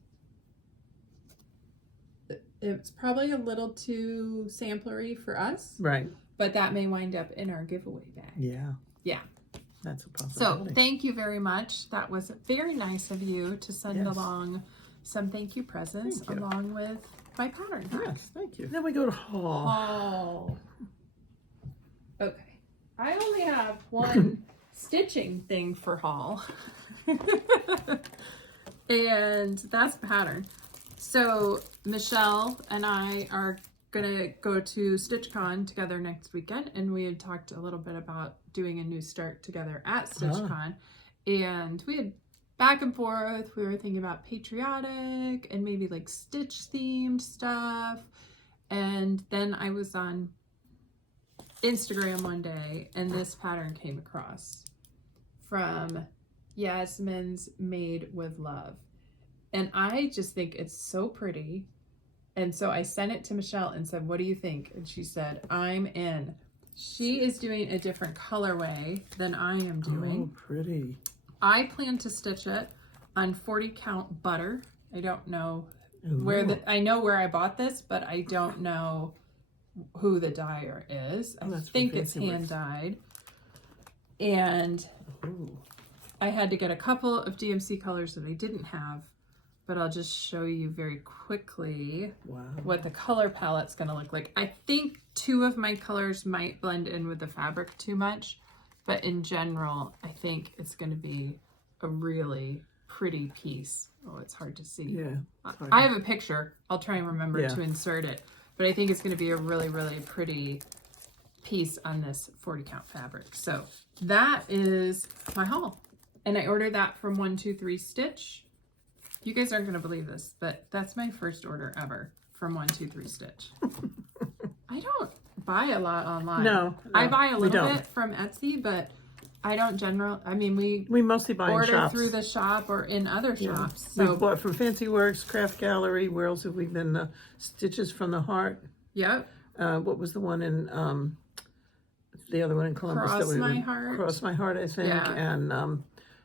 It's probably a little too samplery for us. Right. But that may wind up in our giveaway bag. Yeah. Yeah. That's a So possibility. thank you very much. That was very nice of you to send along some thank you presents along with my pattern. Yes, thank you. Then we go to haul. Haul. Okay. I only have one stitching thing for haul. And that's pattern. So Michelle and I are gonna go to StitchCon together next weekend, and we had talked a little bit about doing a new start together at StitchCon. And we had back and forth. We were thinking about patriotic and maybe like Stitch themed stuff. And then I was on Instagram one day and this pattern came across from Yasmin's Made with Love. And I just think it's so pretty. And so I sent it to Michelle and said, what do you think? And she said, I'm in. She is doing a different colorway than I am doing. Oh, pretty. I plan to stitch it on 40 count butter. I don't know Ooh. I know where I bought this, but I don't know who the dyer is. I think it's hand dyed. And I had to get a couple of DMC colors that I didn't have, but I'll just show you very quickly what the color palette's gonna look like. I think 2 of my colors might blend in with the fabric too much, but in general, I think it's gonna be a really pretty piece. Oh, it's hard to see. Yeah. I have a picture. I'll try and remember to insert it, but I think it's gonna be a really, really pretty piece on this 40 count fabric. So that is my haul. And I ordered that from 123 Stitch. You guys aren't going to believe this, but that's my first order ever from 123 Stitch. I don't buy a lot online. No, I buy a we little don't. bit from Etsy, but I don't I mean, We mostly buy in order shops. through the shop or in other shops. We've So, bought from Fancy Works, Craft Gallery. Where else have we been? Stitches from the Heart. yep. What was the one in the other one in Columbus? Cross that My we Heart. Cross My Heart, I think. Yeah. And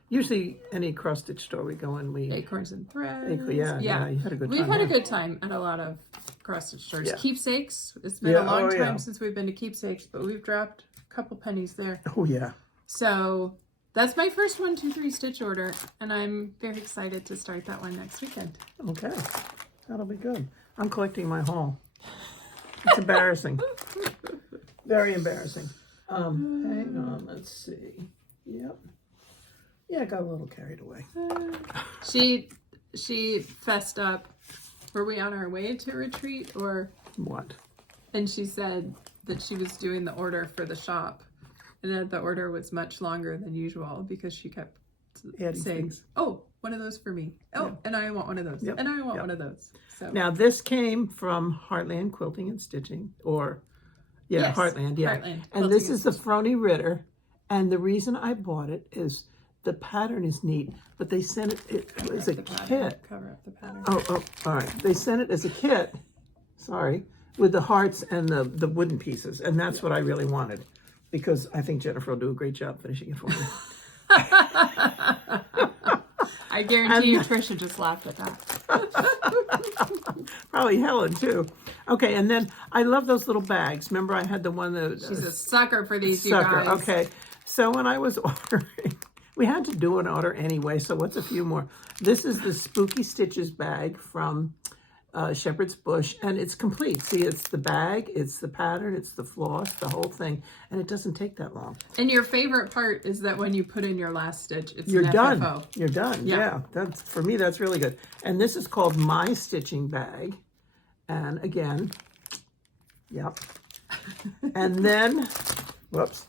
usually any cross stitch store we go in, we Acorns and Threads. yeah, you had a good time. We've had a there. good time at a lot of cross stitch stores. Yeah. Keepsakes. It's been Yeah, a long oh, time yeah. since we've been to Keepsakes, but we've dropped a couple pennies there. Oh yeah. So that's my first 1, 2, 3 stitch order, and I'm very excited to start that one next weekend. Okay, that'll be good. I'm collecting my haul. It's embarrassing. Very embarrassing. Hang on, let's see. Yep. Yeah, I got a little carried away. She fessed up. Were we on our way to retreat or? What? And she said that she was doing the order for the shop, and that the order was much longer than usual because she kept Adding saying, things. "Oh, one of those for me. Oh, Yeah. and I want one of those. Yep. And I want Yep. one of those." So Now this came from Heartland Quilting and Stitching, or Yes, Heartland, yeah. Heartland And Quilting this and is the Frony Ritter, and the reason I bought it is the pattern is neat, but they sent it as a the pattern. kit. Cover up the pattern. Oh, all right. They sent it as a kit. Sorry, with the hearts and the wooden pieces, and that's what I really wanted, because I think Jennifer will do a great job finishing it for me. I guarantee you, Tricia just laughed at that. Probably Helen too. Okay, and then I love those little bags. Remember, I had the one that She's a sucker for these, sucker. you guys. Okay, so when I was ordering, we had to do an order anyway. So what's a few more? This is the Spooky Stitches bag from Shepherd's Bush, and it's complete. See, it's the bag, it's the pattern, it's the floss, the whole thing, and it doesn't take that long. And your favorite part is that when you put in your last stitch, it's You're an done. FFO. You're done. Yeah. Yeah, that's for me. That's really good. And this is called My Stitching Bag, and again, yep. And then, whoops,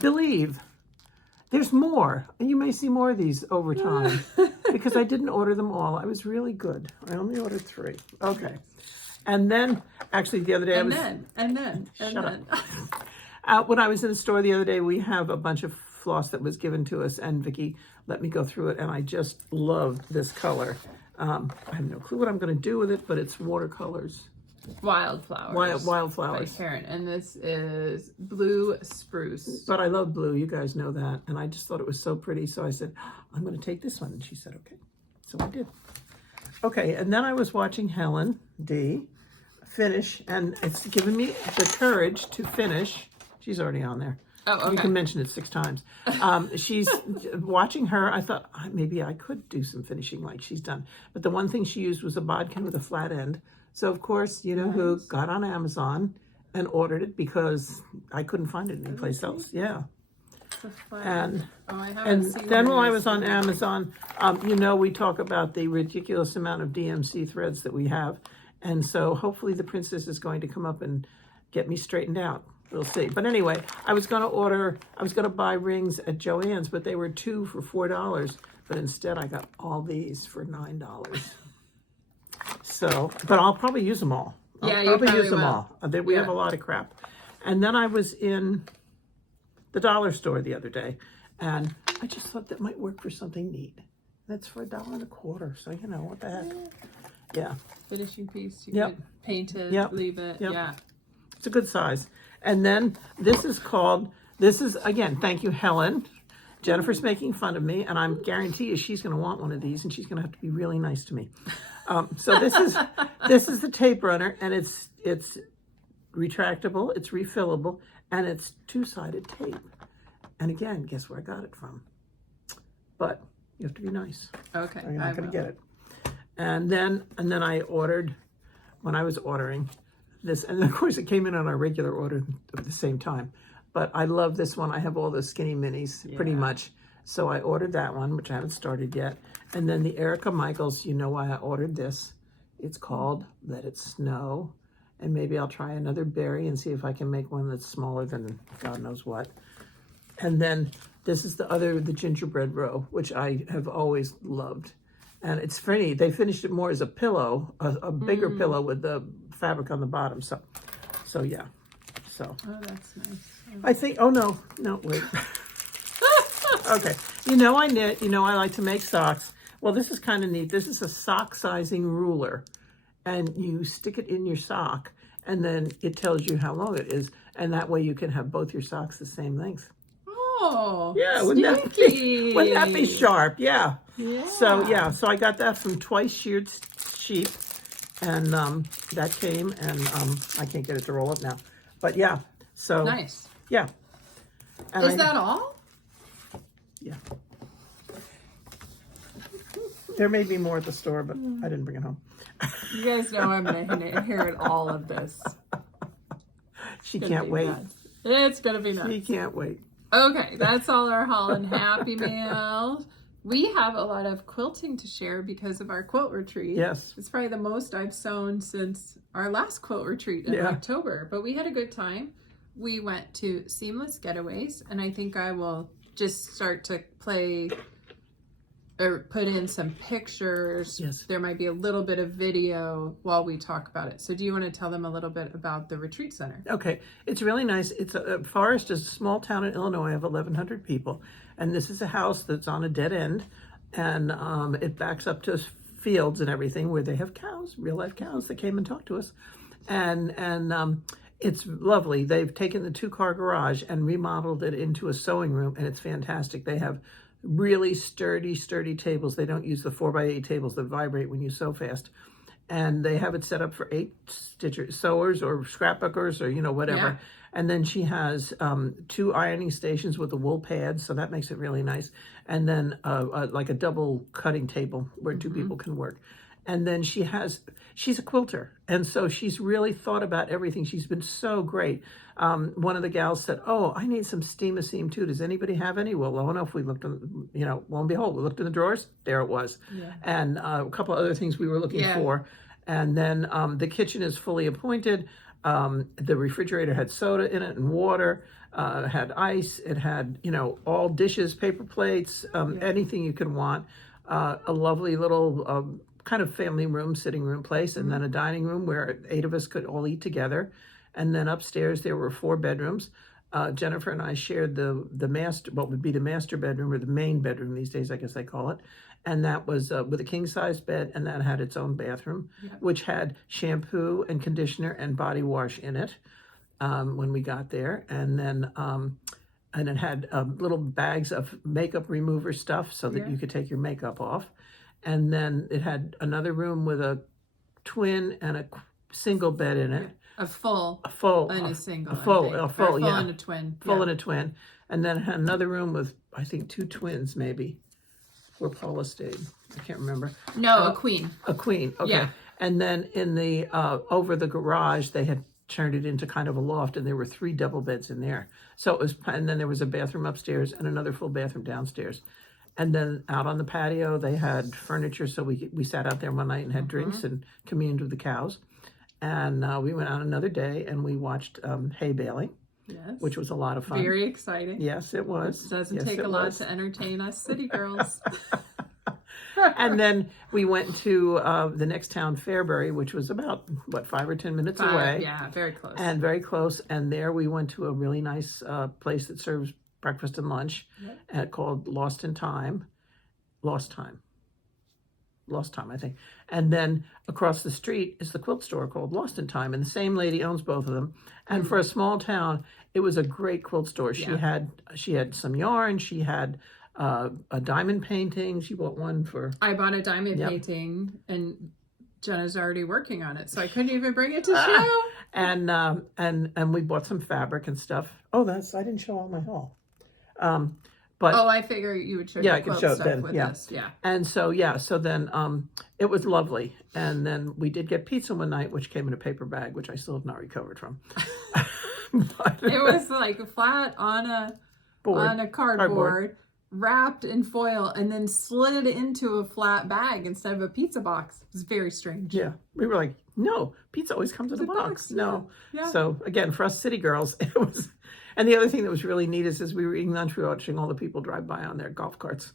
Believe. There's more, and you may see more of these over time, because I didn't order them all. I was really good. I only ordered 3. Okay. And then, actually, the other day And then. when I was in the store the other day, we have a bunch of floss that was given to us, and Vicki let me go through it, and I just loved this color. I have no clue what I'm going to do with it, but it's watercolors. Wildflowers. Wildflowers. By Karen. And this is blue spruce. But I love blue. You guys know that. And I just thought it was so pretty. So I said, I'm going to take this one. And she said, okay. So I did. Okay. And then I was watching Helen D. finish. And it's given me the courage to finish. She's already on there. Oh, okay. You can mention it 6 times. She's watching her. I thought maybe I could do some finishing like she's done. But the one thing she used was a bodkin with a flat end. So, of course, you know who got on Amazon and ordered it because I couldn't find it anyplace else. Yeah. And then while I was on Amazon, you know, we talk about the ridiculous amount of DMC threads that we have. And so hopefully the princess is going to come up and get me straightened out. We'll see. But anyway, I was going to buy rings at Joann's, but they were 2 for $4. But instead I got all these for $9. So, but I'll probably use them all. Yeah, I'll you probably use them will. all. We have a lot of crap. And then I was in the dollar store the other day, and I just thought that might work for something neat. That's for $1.25. So you know what the heck? Yeah. Finishing piece. You Yep. could paint it, Yep. leave it. Yep. Yeah. It's a good size. And then this is again, thank you, Helen. Jennifer's making fun of me, and I'm guarantee you she's going to want one of these, and she's going to have to be really nice to me. So this is the tape runner, and it's retractable, it's refillable, and it's 2-sided tape. And again, guess where I got it from? But you have to be nice. Okay. I'm not going to get it. And then I ordered, when I was ordering this, and of course it came in on our regular order at the same time. But I love this one. I have all the skinny minis pretty much. So I ordered that one, which I haven't started yet. And then the Erica Michaels, you know why I ordered this. It's called Let It Snow. And maybe I'll try another berry and see if I can make one that's smaller than God knows what. And then this is the gingerbread row, which I have always loved. And it's funny, they finished it more as a pillow, a bigger pillow with the fabric on the bottom. So yeah. So. Oh, that's nice. I think, oh no, wait. Okay. You know I knit, you know I like to make socks. Well, this is kind of neat. This is a sock sizing ruler. And you stick it in your sock, and then it tells you how long it is. And that way you can have both your socks the same length. Oh, Yeah, wouldn't that be sharp? Yeah. Yeah. So I got that from Twice Sheared Sheep, and that came, and I can't get it to roll up now. But yeah, so. Nice. Yeah. And Is that all? Yeah. There may be more at the store, but I didn't bring it home. You guys know I'm going to inherit all of this. She can't wait. Nuts. It's going to be nuts. She can't wait. Okay, that's all our Haul and Happy Mail. We have a lot of quilting to share because of our quilt retreat. Yes. It's probably the most I've sewn since our last quilt retreat in October. But we had a good time. We went to Seamless Getaways, and I think I will just start to play or put in some pictures. Yes. There might be a little bit of video while we talk about it. So do you want to tell them a little bit about the retreat center? Okay. It's really nice. It's Forest is a small town in Illinois of 1,100 people. And this is a house that's on a dead end. And it backs up to fields and everything where they have cows, real life cows that came and talked to us. And it's lovely. They've taken the 2-car garage and remodeled it into a sewing room, and it's fantastic. They have really sturdy tables. They don't use the 4x8 tables that vibrate when you sew fast. And they have it set up for 8 sewers or scrapbookers or, whatever. Yeah. And then she has 2 ironing stations with the wool pads, so that makes it really nice. And then like a double cutting table where 2 people can work. And then she's a quilter. And so she's really thought about everything. She's been so great. One of the gals said, oh, I need some steam-a-seam too. Does anybody have any? Well, lo enough, we looked, lo and behold, we looked in the drawers. There it was. Yeah. And a couple of other things we were looking for. And then the kitchen is fully appointed. The refrigerator had soda in it and water. It had ice. It had, all dishes, paper plates, anything you could want. A lovely little kind of family room, sitting room place, and then a dining room where 8 of us could all eat together. And then upstairs there were 4 bedrooms. Jennifer and I shared the master, what would be the master bedroom or the main bedroom these days, I guess they call it. And that was with a king-size bed, and that had its own bathroom, which had shampoo and conditioner and body wash in it when we got there. And then and it had little bags of makeup remover stuff so that you could take your makeup off. And then it had another room with a twin and a single bed in it. A full and a single. A full and a twin. Full and a twin. And then it had another room with, I think, 2 twins maybe, where Paula stayed. I can't remember. No, a queen. A queen, okay. Yeah. And then in the, over the garage, they had turned it into kind of a loft, and there were 3 double beds in there. So it was, and then there was a bathroom upstairs and another full bathroom downstairs. And then out on the patio, they had furniture, so we sat out there one night and had drinks and communed with the cows. And we went out another day, and we watched hay baling, which was a lot of fun. Very exciting. Yes, it was. It doesn't take a lot to entertain us city girls. And then we went to the next town, Fairbury, which was about, 5 or 10 minutes away. Yeah, very close. And very close. And there we went to a really nice place that serves breakfast and lunch, called Lost Time, I think. And then across the street is the quilt store called Lost in Time, and the same lady owns both of them. And for a small town, it was a great quilt store. She had some yarn. She had a diamond painting. She bought one for. I bought a diamond painting, and Jenna's already working on it, so I couldn't even bring it to show. And we bought some fabric and stuff. Oh, I didn't show all my haul. But I figure you would show I could show it then. this. And so then it was lovely. And then we did get pizza one night, which came in a paper bag, which I still have not recovered from. It was like flat on a cardboard, wrapped in foil, and then slid into a flat bag instead of a pizza box. It was very strange. Yeah, we were like, no, pizza always comes in a box. No. Yeah. So again, for us city girls, it was. And the other thing that was really neat is as we were eating lunch, we were watching all the people drive by on their golf carts.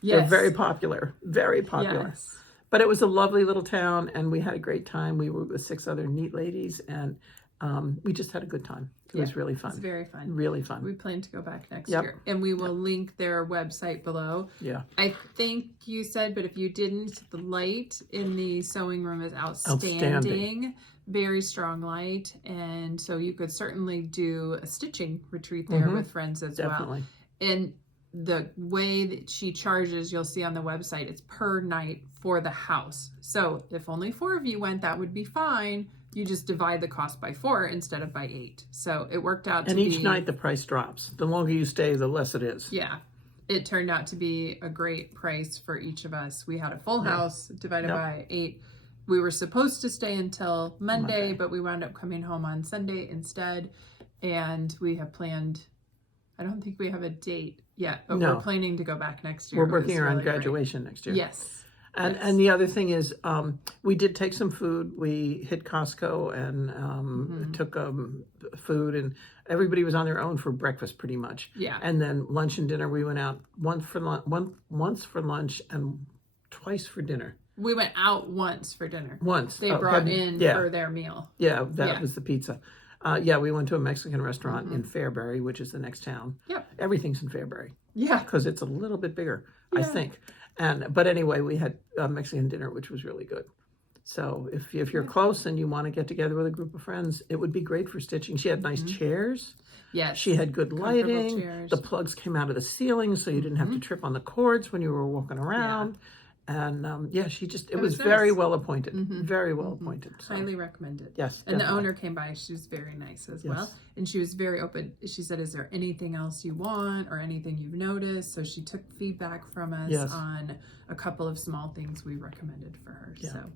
Yes. They're very popular, very popular. Yes. But it was a lovely little town, and we had a great time. We were with 6 other neat ladies, and We just had a good time. It was really fun. It's very fun. Really fun. We plan to go back next Yep. year. And we will link their website below. Yeah. I think you said, but if you didn't, the light in the sewing room is outstanding. Very strong light. And so you could certainly do a stitching retreat there with friends as Definitely. well. And the way that she charges, you'll see on the website, it's per night for the house. So if only 4 of you went, that would be fine. You just divide the cost by 4 instead of by 8. So it worked out to be... And each night the price drops. The longer you stay, the less it is. Yeah. It turned out to be a great price for each of us. We had a full house divided by 8. We were supposed to stay until Monday, but we wound up coming home on Sunday instead. And we have planned... I don't think we have a date yet, but we're planning to go back next year. We're working around graduation next year. Yes. And the other thing is, we did take some food. We hit Costco and took food, and everybody was on their own for breakfast pretty much. Yeah. And then lunch and dinner, we went out once for lunch and twice for dinner. We went out once for dinner. Once. They brought in for their meal. Yeah, that was the pizza. We went to a Mexican restaurant in Fairbury, which is the next town. Yep. Everything's in Fairbury. Yeah. Because it's a little bit bigger, I think. But anyway, we had Mexican dinner, which was really good. So if you're close and you want to get together with a group of friends, it would be great for stitching. She had nice chairs. Yes. She had good lighting. Chairs. The plugs came out of the ceiling, so you didn't have to trip on the cords when you were walking around. And she just, it was very well appointed. Very well appointed. So. Highly recommended. Yes. And the owner came by. She was very nice as well. And she was very open. She said, is there anything else you want or anything you've noticed? So she took feedback from us on a couple of small things we recommended for her. Yeah. So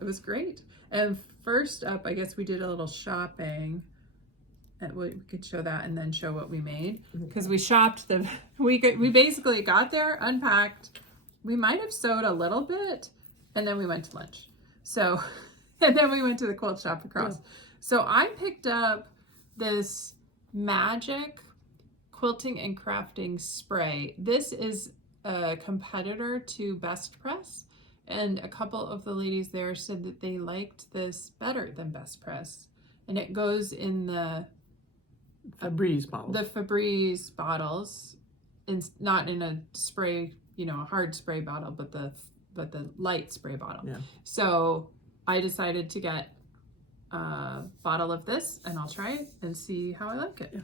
it was great. And first up, I guess we did a little shopping. We could show that and then show what we made. Because we shopped we basically got there, unpacked. We might have sewed a little bit, and then we went to lunch. So, and then we went to the quilt shop across. Yeah. So I picked up this Magic Quilting and Crafting Spray. This is a competitor to Best Press, and a couple of the ladies there said that they liked this better than Best Press. And it goes in the Febreze bottles. The Febreze bottles, not in a spray, a hard spray bottle, but the light spray bottle. Yeah. So I decided to get a bottle of this, and I'll try it and see how I like it. Yeah.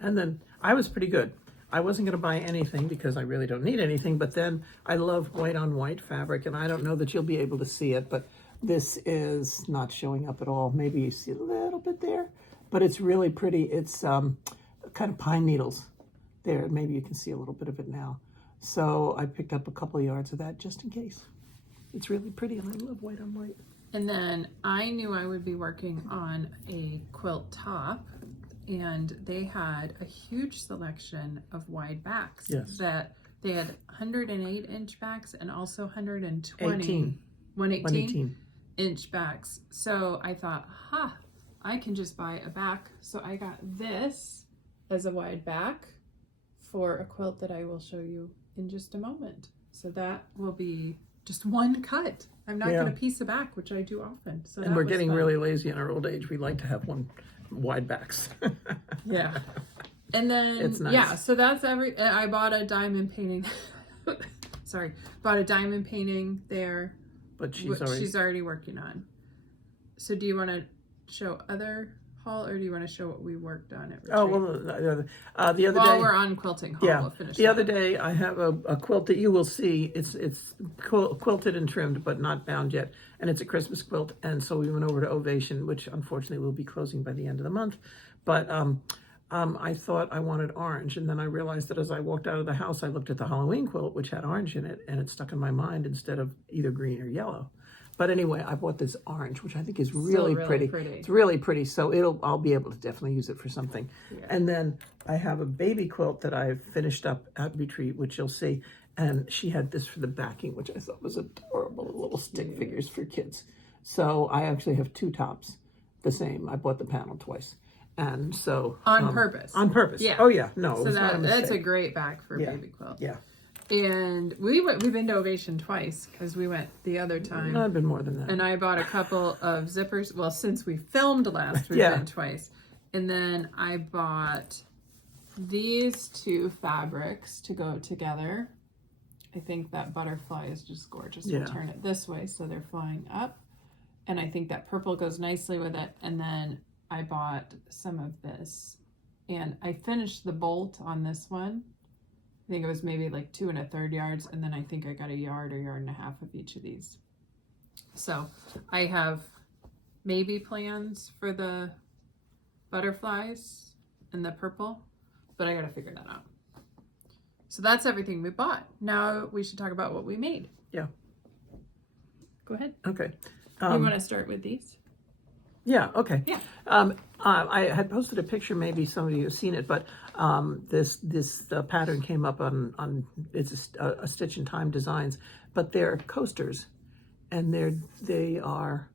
And then I was pretty good. I wasn't going to buy anything because I really don't need anything, but then I love white on white fabric, and I don't know that you'll be able to see it, but this is not showing up at all. Maybe you see a little bit there, but it's really pretty. It's kind of pine needles there. Maybe you can see a little bit of it now. So I picked up a couple of yards of that just in case. It's really pretty, and I love white on white. And then I knew I would be working on a quilt top, and they had a huge selection of wide backs. Yes. That they had 108-inch backs and also 118 inch backs. So I thought, I can just buy a back. So I got this as a wide back for a quilt that I will show you in just a moment. So that will be just one cut. I'm not going to piece a back, which I do often. So and we're getting really lazy in our old age. We like to have one wide backs. Yeah. And then, it's nice. So that's I bought a diamond painting. Bought a diamond painting there. But she's already working on. So do you want to show other haul, or do you want to show what we worked on at retreat? Oh, well, the other day. While we're on quilting haul, we'll finish the other day I have a quilt that you will see. It's quilted and trimmed, but not bound yet. And it's a Christmas quilt. And so we went over to Ovation, which unfortunately will be closing by the end of the month. But I thought I wanted orange. And then I realized that as I walked out of the house, I looked at the Halloween quilt, which had orange in it, and it stuck in my mind instead of either green or yellow. But anyway, I bought this orange, which I think is really pretty. It's really pretty, so I'll be able to definitely use it for something. Yeah. And then I have a baby quilt that I've finished up at retreat, which you'll see. And she had this for the backing, which I thought was adorable, little stick figures for kids. So I actually have 2 tops, the same. I bought the panel twice. And so... On purpose. On purpose. Yeah. Oh, yeah. No, so that's a great back for a baby quilt. Yeah. And we've been to Ovation twice because we went the other time. I've been more than that. And I bought a couple of zippers. Well, since we filmed last, we've been twice. And then I bought these two fabrics to go together. I think that butterfly is just gorgeous. We'll turn it this way so they're flying up. And I think that purple goes nicely with it. And then I bought some of this. And I finished the bolt on this one. I think it was maybe like 2 1/3 yards, and then I think I got a yard or yard and a half of each of these. So I have maybe plans for the butterflies and the purple, but I gotta figure that out. So that's everything we bought. Now we should talk about what we made. Yeah. Go ahead. Okay. You want to start with these? Yeah, okay. Yeah. I had posted a picture, maybe some of you have seen it, but this pattern came up on it's a Stitch in Time Designs, but they're coasters, and they are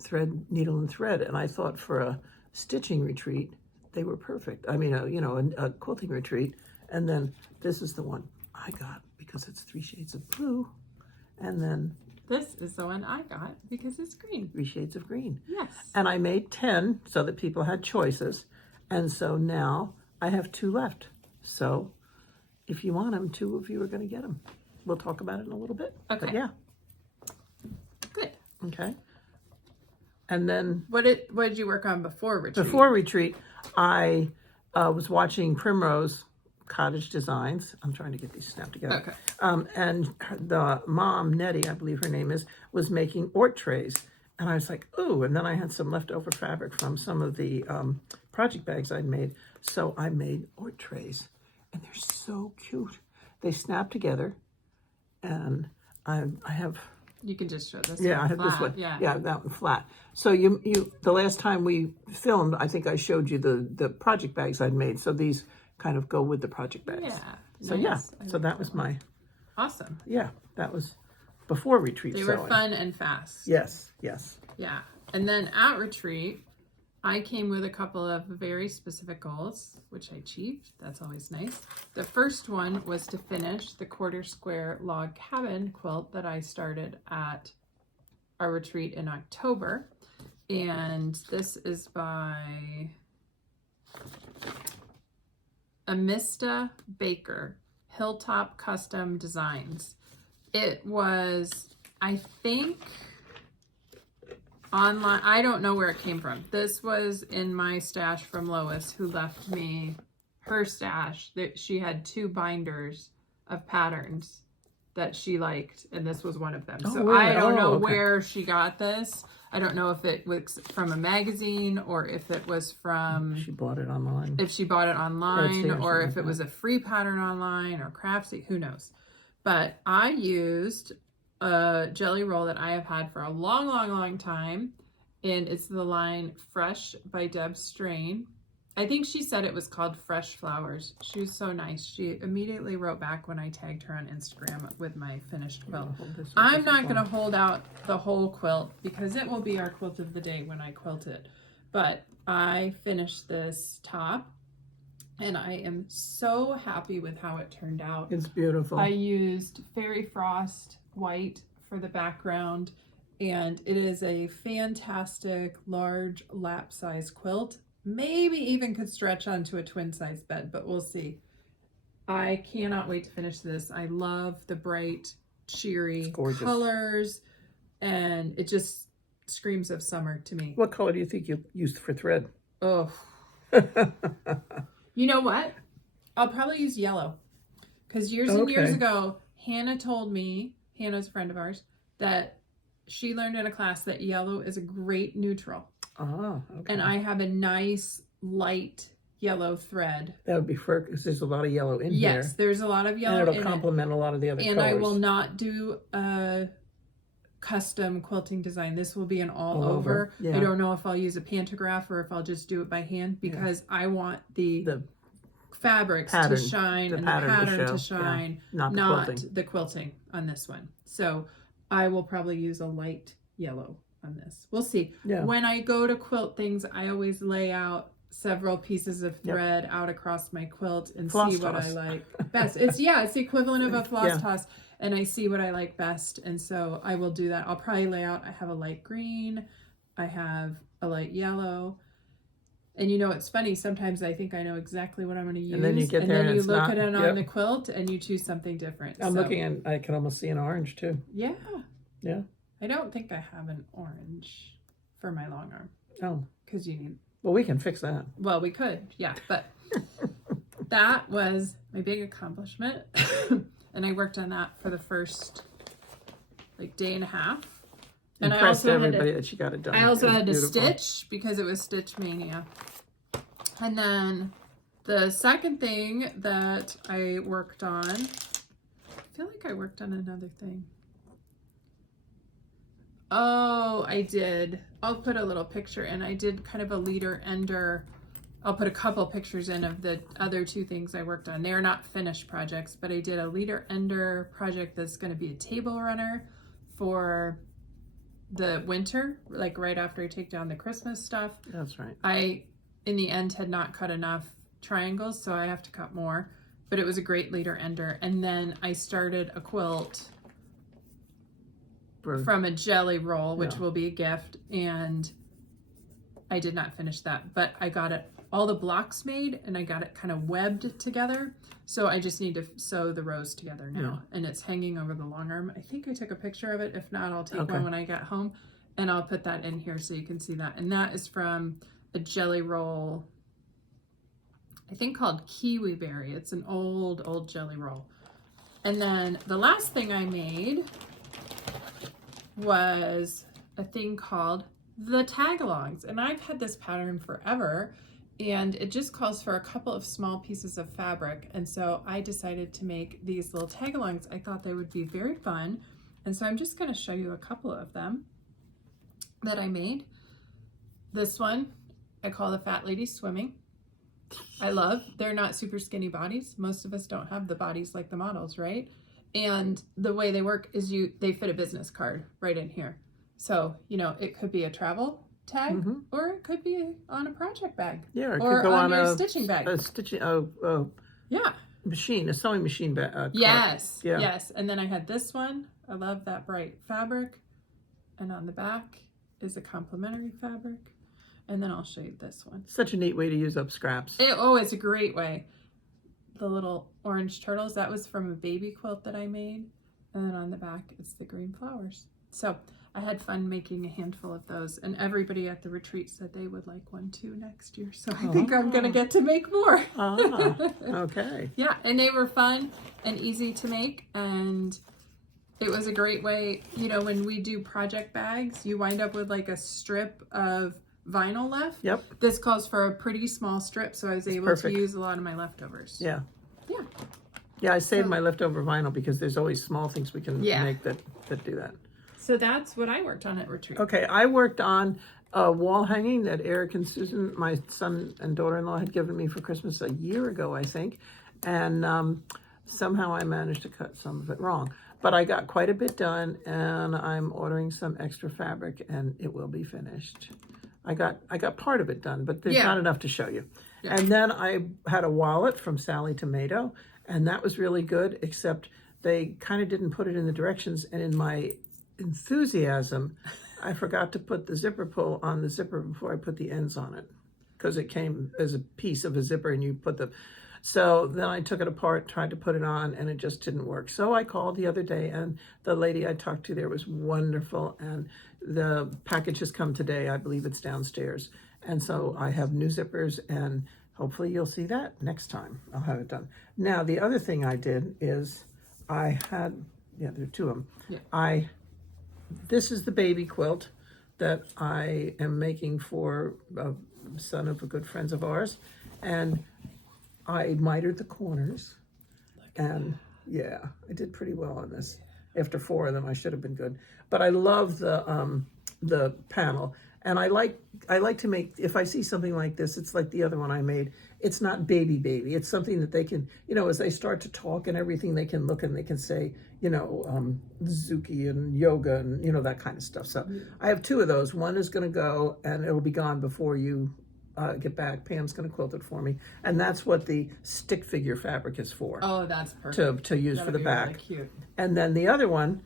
thread, needle and thread, and I thought for a stitching retreat they were perfect. I mean, a quilting retreat, and then this is the one I got because it's 3 shades of blue, and then this is the one I got because it's green. 3 shades of green. Yes. And I made 10 so that people had choices. And so now I have 2 left. So if you want them, 2 of you are going to get them. We'll talk about it in a little bit. Okay. But yeah. Good. Okay. And then what did you work on before retreat? Before retreat, I was watching Primrose Cottage Designs. I'm trying to get these snapped together. Okay. And the mom, Nettie, I believe her name is, was making Ort trays. And I was like, ooh, and then I had some leftover fabric from some of the project bags I'd made. So I made Ort trays. And they're so cute. They snap together. And I have... You can just show this one. I have flat. this one. Yeah, that one flat. So you the last time we filmed, I think I showed you the project bags I'd made. So these kind of go with the project bags. Yeah. So nice. so that was my... Awesome. Yeah, that was before retreat They sewing. were fun and fast. Yes. Yeah. And then at retreat, I came with a couple of very specific goals, which I achieved. That's always nice. The first one was to finish the 1/4 square log cabin quilt that I started at our retreat in October. And this is by Amista Baker, Hilltop Custom Designs. It was, I think, online. I don't know where it came from. This was in my stash from Lois, who left me her stash. That she had 2 binders of patterns that she liked, and this was one of them. So really? I don't know Okay. where she got this. I don't know if it was from a magazine or if it was from... She bought it online. If she bought it online Etsy or if something it was a free pattern online or Craftsy, who knows. But I used a jelly roll that I have had for a long, long, long time. And it's the line Fresh by Deb Strain. I think she said it was called Fresh Flowers. She was so nice. She immediately wrote back when I tagged her on Instagram with my finished quilt. I'm not going to hold out the whole quilt because it will be our quilt of the day when I quilt it. But I finished this top and I am so happy with how it turned out. It's beautiful. I used Fairy Frost white for the background, and it is a fantastic large lap size quilt. Maybe even could stretch onto a twin size bed, but we'll see. I cannot wait to finish this. I love the bright, cheery colors, and it just screams of summer to me. What color do you think you used for thread? Oh. You know what? I'll probably use yellow. Because years and years ago, Hannah told me, Hannah's a friend of ours, that she learned in a class that yellow is a great neutral. Ah, okay. And I have a nice light yellow thread. That would be fur, because there's a lot of yellow in here. Yes, there's a lot of yellow and it'll complement a lot of the other colors. And I will not do a custom quilting design. This will be an all over. Yeah. I don't know if I'll use a pantograph or if I'll just do it by hand because I want the fabrics pattern, to shine and the pattern to shine, not the quilting on this one. So I will probably use a light yellow on this. We'll see. Yeah. When I go to quilt things, I always lay out several pieces of thread out across my quilt and Floss see what toss. I like best. It's the equivalent of a floss Yeah. toss, and I see what I like best, and so I will do that. I'll probably lay out, I have a light green, I have a light yellow, and you know, it's funny, sometimes I think I know exactly what I'm going to use, And then you get there and you it's look not. at it Yep. on the quilt and you choose something different. I'm looking at, I can almost see an orange too. Yeah. Yeah. I don't think I have an orange for my long arm. Oh. Because you need, Well, we can fix that. well, we could, yeah, but that was my big accomplishment. And I worked on that for the first like day and a half. And Impressed I also everybody that she got it done. I also It was had to beautiful. stitch because it was Stitch Mania. And then the second thing that I worked on, I feel like I worked on another thing. Oh, I did. I'll put a little picture in. I did kind of a leader ender. I'll put a couple pictures in of the other two things I worked on. They're not finished projects, but I did a leader ender project that's going to be a table runner for the winter, like right after I take down the Christmas stuff. That's right. I, in the end, had not cut enough triangles, so I have to cut more, but it was a great leader ender. And then I started a quilt from a jelly roll, which will be a gift, and I did not finish that, but I got it, all the blocks made, and I got it kind of webbed together. So I just need to sew the rows together now, and it's hanging over the long arm. I think I took a picture of it. If not, I'll take one when I get home, and I'll put that in here so you can see that. And that is from a jelly roll, I think called Kiwi Berry. It's an old jelly roll. And then the last thing I made was a thing called the tagalongs, and I've had this pattern forever, and it just calls for a couple of small pieces of fabric, and so I decided to make these little tagalongs. I thought they would be very fun, and so I'm just going to show you a couple of them that I made. This one I call the Fat Lady Swimming. I love, they're not super skinny bodies. Most of us don't have the bodies like the models, right? And the way they work is they fit a business card right in here. So, you know, it could be a travel tag, or it could be on a project bag. Yeah, or it or could go on your a stitching bag. A stitching, Yeah. machine, a sewing machine bag. Yes. Yeah. Yes. And then I had this one. I love that bright fabric. And on the back is a complementary fabric. And then I'll show you this one. Such a neat way to use up scraps. It's a great way. The little orange turtles, that was from a baby quilt that I made. And then on the back, it's the green flowers. So I had fun making a handful of those. And everybody at the retreat said they would like one too next year. So I think I'm going to get to make more. Okay. Yeah, and they were fun and easy to make. And it was a great way, you know, when we do project bags, you wind up with like a strip of vinyl left. Yep. This calls for a pretty small strip, so I was able to use a lot of my leftovers. Yeah. Yeah. Yeah, I saved my leftover vinyl because there's always small things we can make that do that. So that's what I worked on at retreat. Okay, I worked on a wall hanging that Eric and Susan, my son and daughter-in-law, had given me for Christmas a year ago, I think. And somehow I managed to cut some of it wrong. But I got quite a bit done, and I'm ordering some extra fabric, and it will be finished. I got part of it done, but there's not enough to show you. Yeah. And then I had a wallet from Sally Tomato, and that was really good, except they kind of didn't put it in the directions, and in my enthusiasm, I forgot to put the zipper pull on the zipper before I put the ends on it, because it came as a piece of a zipper, and you put the... So then I took it apart, tried to put it on, and it just didn't work. So I called the other day, and the lady I talked to there was wonderful, and the package has come today. I believe it's downstairs. And so I have new zippers, and hopefully you'll see that next time. I'll have it done. Now, the other thing I did is I had, there are two of them. Yeah. This is the baby quilt that I am making for a son of a good friends of ours. And I mitered the corners, and yeah, I did pretty well on this. After 4 of them, I should have been good. But I love the panel, and I like to make, if I see something like this, it's like the other one I made. It's not baby. It's something that they can, you know, as they start to talk and everything, they can look and they can say, you know, Zuki and yoga and, you know, that kind of stuff. So I have 2 of those. One is going to go, and it'll be gone before you get back. Pam's going to quilt it for me, and that's what the stick figure fabric is for. Oh, that's perfect. To use That'll for the be back. Really cute. And then the other one,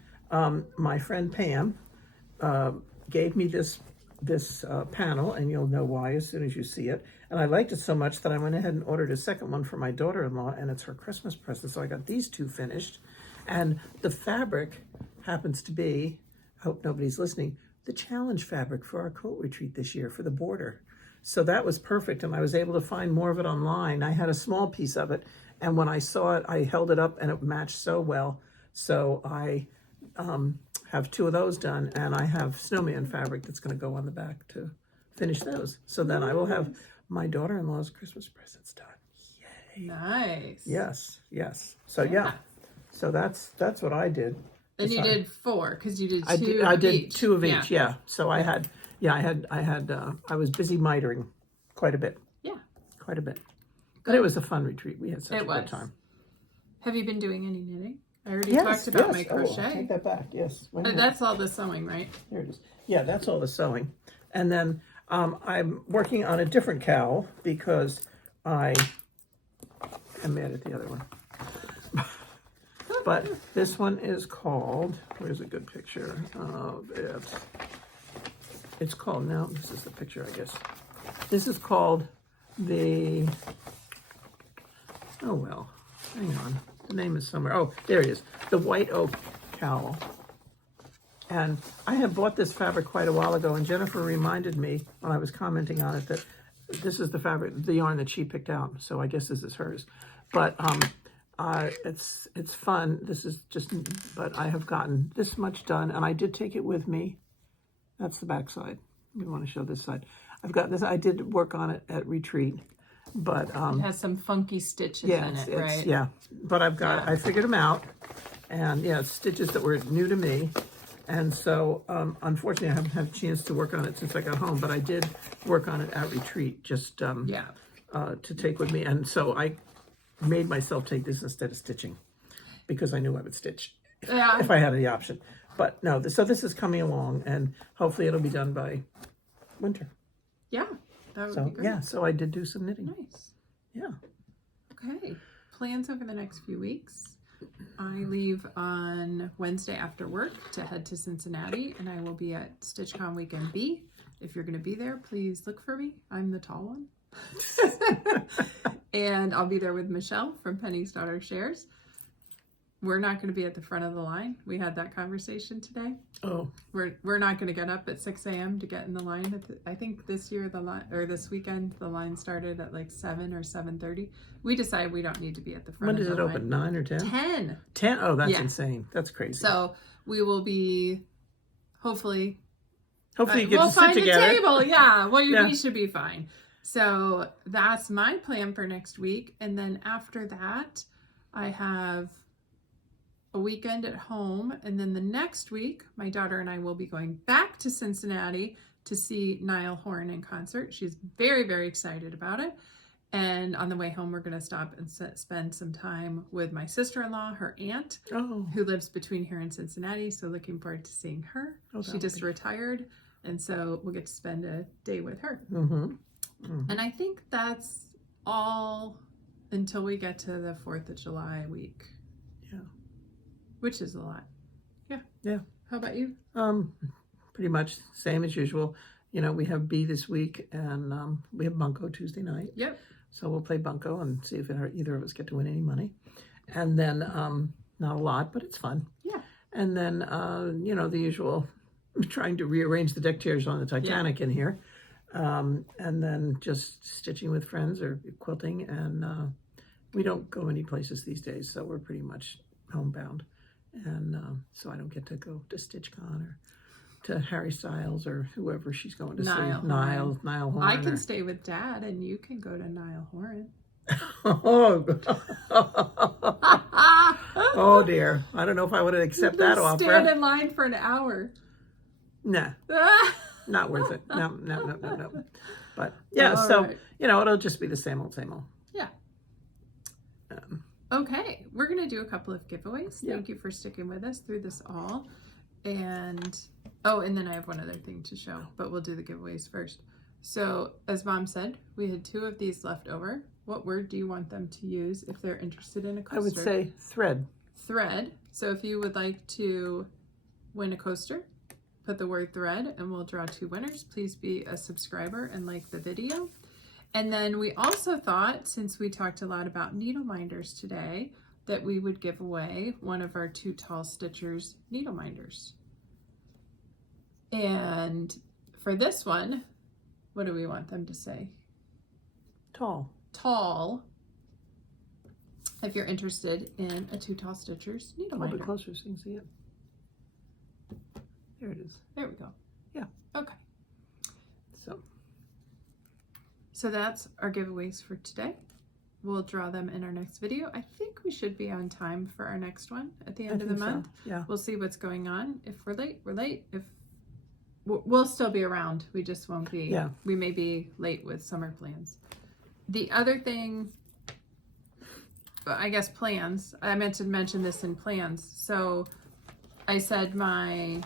my friend Pam gave me this panel, and you'll know why as soon as you see it. And I liked it so much that I went ahead and ordered a second one for my daughter-in-law, and it's her Christmas present. So I got these two finished, and the fabric happens to be, I hope nobody's listening, the challenge fabric for our quilt retreat this year for the border. So that was perfect, and I was able to find more of it online. I had a small piece of it, and when I saw it, I held it up, and it matched so well. So I have two of those done, and I have snowman fabric that's going to go on the back to finish those. So then I will have my daughter-in-law's Christmas presents done. Yay! Nice. Yes, yes. So yeah, so that's what I did. And you did 4 because you did 2 I of did each. 2 of each. Yeah. So I had I was busy mitering quite a bit. Yeah. Quite a bit. But it was a fun retreat. We had such a good time. Have you been doing any knitting? I already talked about my crochet. Oh, take that back. Yes. That's all the sewing, right? There it is. Yeah, that's all the sewing. And then I'm working on a different cowl because I mad at the other one. But this one is called, where's a good picture of it? It's called, now this is the picture, I guess. This is called the, oh well, hang on. The name is somewhere. Oh, there it is. The White Oak Cowl. And I had bought this fabric quite a while ago, and Jennifer reminded me when I was commenting on it that this is the fabric, the yarn that she picked out. So I guess this is hers. But it's fun. This is just, but I have gotten this much done, and I did take it with me. That's the back side. We want to show this side. I've got this. I did work on it at retreat, but it has some funky stitches in it, right? Yeah, but I figured them out, and yeah, it's stitches that were new to me, and so unfortunately I haven't had a chance to work on it since I got home, but I did work on it at retreat just to take with me, and so I made myself take this instead of stitching because I knew I would stitch if I had the option. But no, so this is coming along, and hopefully it'll be done by winter. Yeah, that would be great. Yeah, so I did do some knitting. Nice. Yeah. Okay. Plans over the next few weeks. I leave on Wednesday after work to head to Cincinnati, and I will be at StitchCon Weekend B. If you're going to be there, please look for me. I'm the tall one. And I'll be there with Michelle from Penny's Daughter Shares. We're not going to be at the front of the line. We had that conversation today. Oh. We're not going to get up at 6 a.m. to get in the line. I think this year this weekend the line started at like 7 or 7:30. We decided we don't need to be at the front. When does it open? 9 or 10? 10. 10? Oh, that's insane. That's crazy. So we will be hopefully you get to sit find together. a table. Yeah. Well, we should be fine. So that's my plan for next week. And then after that, I have a weekend at home. And then the next week, my daughter and I will be going back to Cincinnati to see Niall Horan in concert. She's very, very excited about it. And on the way home, we're going to stop and spend some time with my sister-in-law, her aunt, who lives between here and Cincinnati. So looking forward to seeing her. She just retired. And so we'll get to spend a day with her. Mm-hmm. Mm-hmm. And I think that's all until we get to the 4th of July week. Yeah. Which is a lot. Yeah. Yeah. How about you? Pretty much same as usual. You know, we have B this week, and we have Bunko Tuesday night. Yep. So we'll play Bunko and see if either of us get to win any money. And then, not a lot, but it's fun. Yeah. And then, you know, the usual, trying to rearrange the deck chairs on the Titanic in here. And then just stitching with friends or quilting. And we don't go any places these days, so we're pretty much homebound. And so I don't get to go to StitchCon or to Harry Styles or whoever she's going to see. Niall Horan. I can stay with Dad, and you can go to Niall Horan. Oh dear. I don't know if I would accept that offer. Stand in line for an hour. Nah. Not worth it. No. But yeah, right. You know, it'll just be the same old. Yeah. Okay, we're going to do a couple of giveaways. Yeah. Thank you for sticking with us through this all. And then I have one other thing to show, but we'll do the giveaways first. So as Mom said, we had 2 of these left over. What word do you want them to use if they're interested in a coaster? I would say thread. Thread. So if you would like to win a coaster, put the word thread and we'll draw 2 winners. Please be a subscriber and like the video. And then we also thought, since we talked a lot about needle minders today, that we would give away one of our 2 Tall Stitchers needle minders. And for this one, what do we want them to say? Tall. Tall. If you're interested in a 2 Tall Stitchers needle A minder. little bit closer so you can see it. There it is. There we go. Yeah. Okay. So that's our giveaways for today. We'll draw them in our next video. I think we should be on time for our next one at the end of the month. So. Yeah. We'll see what's going on. If we're late, we're late. If we'll still be around. We just won't be. Yeah. We may be late with summer plans. The other thing, I guess plans. I meant to mention this in plans. So I said my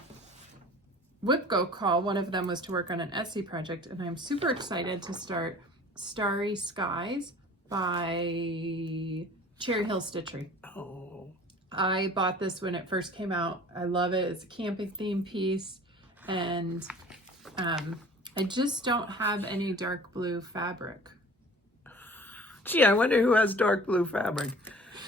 WIPGO call, one of them was to work on an Etsy project, and I'm super excited to start Starry Skies by Cherry Hill Stitchery. Oh. I bought this when it first came out. I love it. It's a camping theme piece, and I just don't have any dark blue fabric. Gee, I wonder who has dark blue fabric.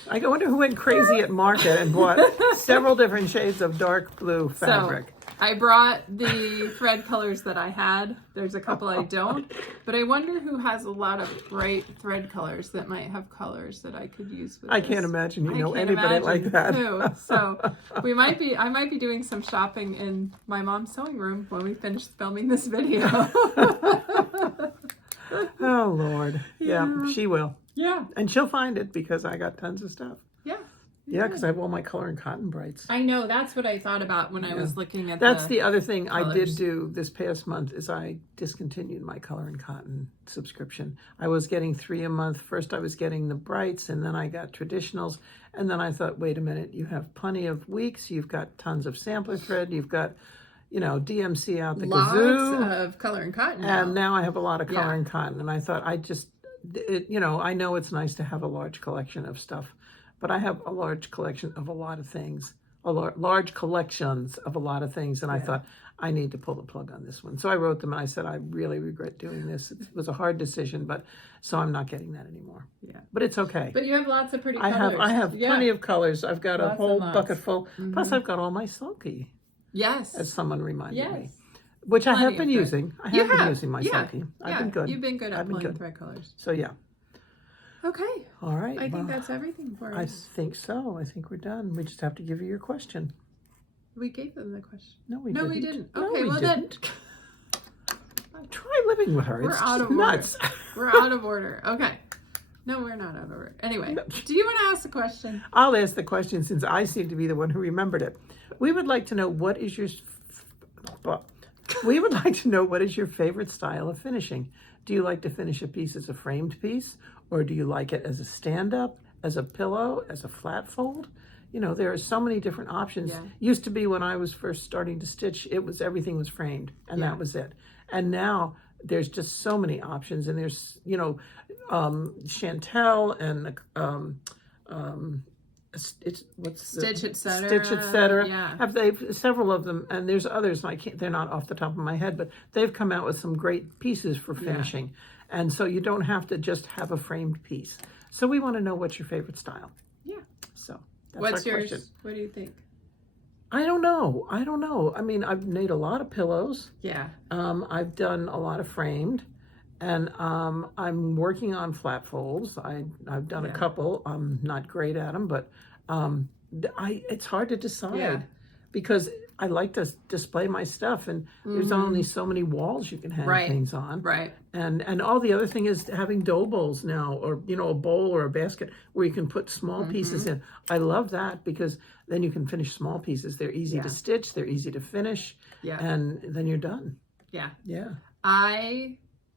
I wonder who went crazy at market and bought several different shades of dark blue fabric. So I brought the thread colors that I had. There's a couple I don't, but I wonder who has a lot of bright thread colors that might have colors that I could use with I this. can't imagine you know can't anybody like imagine that. who. So I might be doing some shopping in my mom's sewing room when we finish filming this video. Oh, Lord. Yeah, she will. Yeah. And she'll find it because I got tons of stuff. Yeah. Yeah, because I have all my color and cotton brights. I know. That's what I thought about when I was looking at That's the other thing I colors. did do this past month is I discontinued my color and cotton subscription. I was getting 3 a month. First I was getting the brights, and then I got traditionals. And then I thought, wait a minute, you have plenty of weeks. You've got tons of sampler thread. You've got, you know, DMC out the kazoo. Lots of color and cotton. And now I have a lot of color and cotton. And I thought you know, I know it's nice to have a large collection of stuff, but I have a large collection of a lot of things, large collections of a lot of things. And I thought, I need to pull the plug on this one. So I wrote them and I said, I really regret doing this. It was a hard decision, but so I'm not getting that anymore. Yeah. But it's okay. But you have lots of pretty colors. I have plenty of colors. I've got a whole bucket full. Mm-hmm. Plus I've got all my sulky. Yes. As someone reminded me. Which I have been using. I have been using my sulky. I've been good. You've been good at pulling thread colors. So yeah. Okay. All right. I think that's everything for us. I think so. I think we're done. We just have to give you your question. We gave them the question. No, we didn't. No, we didn't. No, Okay, we well didn't. Try living with her. We're it's out of nuts. order. We're out of order. Okay. No, we're not out of order. Anyway, do you want to ask a question? I'll ask the question since I seem to be the one who remembered it. We would like to know what is your favorite style of finishing. Do you like to finish a piece as a framed piece, or do you like it as a stand-up, as a pillow, as a flat fold? You know, there are so many different options. Yeah. Used to be when I was first starting to stitch, everything was framed, and that was it. And now there's just so many options, and there's, you know, Chantel and Stitch Etc. Stitch Etc. Yeah. Have they several of them, and there's others, and they're not off the top of my head, but they've come out with some great pieces for finishing. And so you don't have to just have a framed piece. So we want to know what's your favorite style. Yeah. So that's what's our yours? question. What do you think? I don't know. I mean, I've made a lot of pillows. Yeah. I've done a lot of framed, and I'm working on flat folds. I've done a couple. I'm not great at them, but it's hard to decide because I like to display my stuff, and there's only so many walls you can hang things on. Right. And all the other thing is having dough bowls now, or, you know, a bowl or a basket where you can put small pieces in. I love that because then you can finish small pieces. They're easy to stitch. They're easy to finish. Yeah. And then you're done. Yeah. Yeah.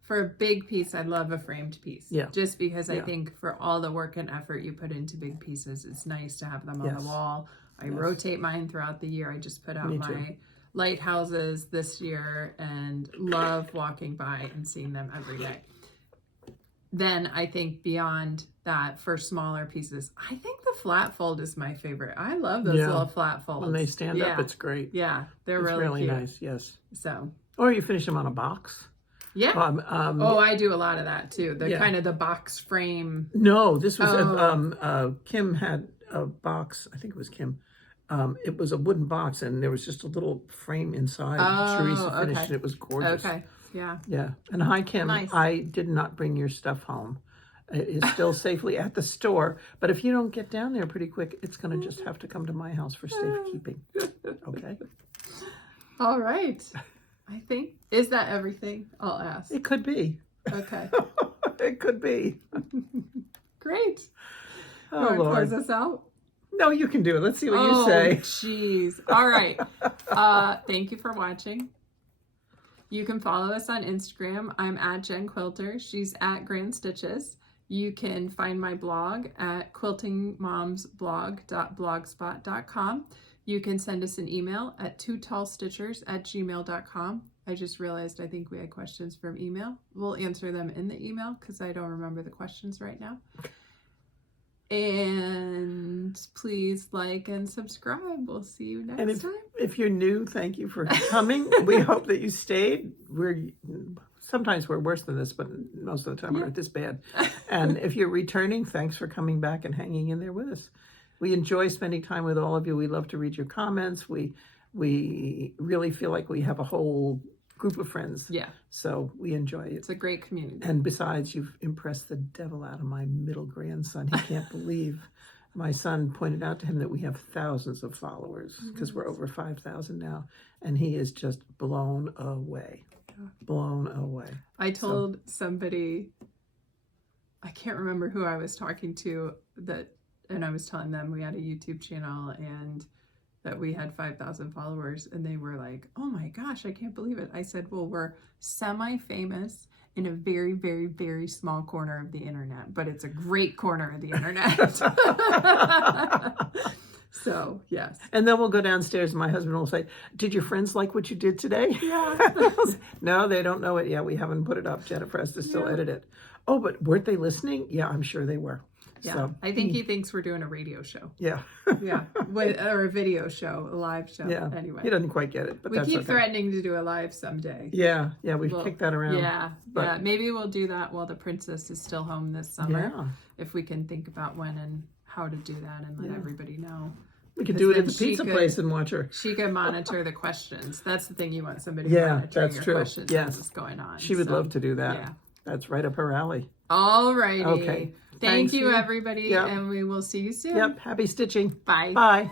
For a big piece, I love a framed piece. Yeah. Just because I think for all the work and effort you put into big pieces, it's nice to have them on the wall. I rotate mine throughout the year. I just put out my lighthouses this year and love walking by and seeing them every day. Then I think beyond that, for smaller pieces, I think the flat fold is my favorite. I love those little flat folds. When they stand up, it's great. Yeah, they're it's really cute. nice. Yes. So. Or you finish them on a box. Yeah. I do a lot of that too. The kind of the box frame. No, this was Kim had a box. I think it was Kim. It was a wooden box, and there was just a little frame inside. Teresa finished it. It was gorgeous. Okay. Yeah. Yeah. And hi, Kim. Nice. I did not bring your stuff home. It is still safely at the store. But if you don't get down there pretty quick, it's going to just have to come to my house for safekeeping. Okay. All right. I think, is that everything? I'll ask. It could be. Okay. It could be. Great. Oh, You want to Lord. close us out? No, you can do it. Let's see what you say. Jeez. All right. Thank you for watching. You can follow us on Instagram. I'm at Jen Quilter. She's at Grand Stitches. You can find my blog at quiltingmomsblog.blogspot.com. You can send us an email at twotallstitchers@gmail.com. I just realized I think we had questions from email. We'll answer them in the email because I don't remember the questions right now. And please like and subscribe. We'll see you next time. If you're new, thank you for coming. We hope that you stayed. Sometimes we're worse than this, but most of the time we're this bad. And if you're returning, thanks for coming back and hanging in there with us. We enjoy spending time with all of you. We love to read your comments. We really feel like we have a whole group of friends. Yeah. So we enjoy it. It's a great community. And besides, you've impressed the devil out of my middle grandson. He can't believe. My son pointed out to him that we have thousands of followers because we're over 5,000 now. And he is just blown away. Blown away. I told somebody, I can't remember who I was talking to, and I was telling them we had a YouTube channel and that we had 5,000 followers, and they were like, oh my gosh, I can't believe it. I said, well, we're semi-famous in a very, very, very small corner of the internet, but it's a great corner of the internet. So, yes. And then we'll go downstairs and my husband will say, did your friends like what you did today? Yeah. No, they don't know it yet. We haven't put it up. Jennifer has to still edit it. Oh, but weren't they listening? Yeah, I'm sure they were. Yeah, so, I think he thinks we're doing a radio show. Yeah. Yeah, or a video show, a live show. Yeah. Anyway, He doesn't quite get it, but we that's keep okay. threatening to do a live someday. Yeah, we've kicked that around. Yeah, yeah. Maybe we'll do that while the princess is still home this summer. Yeah. If we can think about when and how to do that and let everybody know. We could do it at the pizza place and watch her. She could monitor the questions. That's the thing, you want somebody monitoring that's your true. questions Yes. as it's going on. She would love to do that. Yeah. That's right up her alley. All righty. Okay. Thank you, everybody, and we will see you soon. Yep. Happy stitching. Bye. Bye.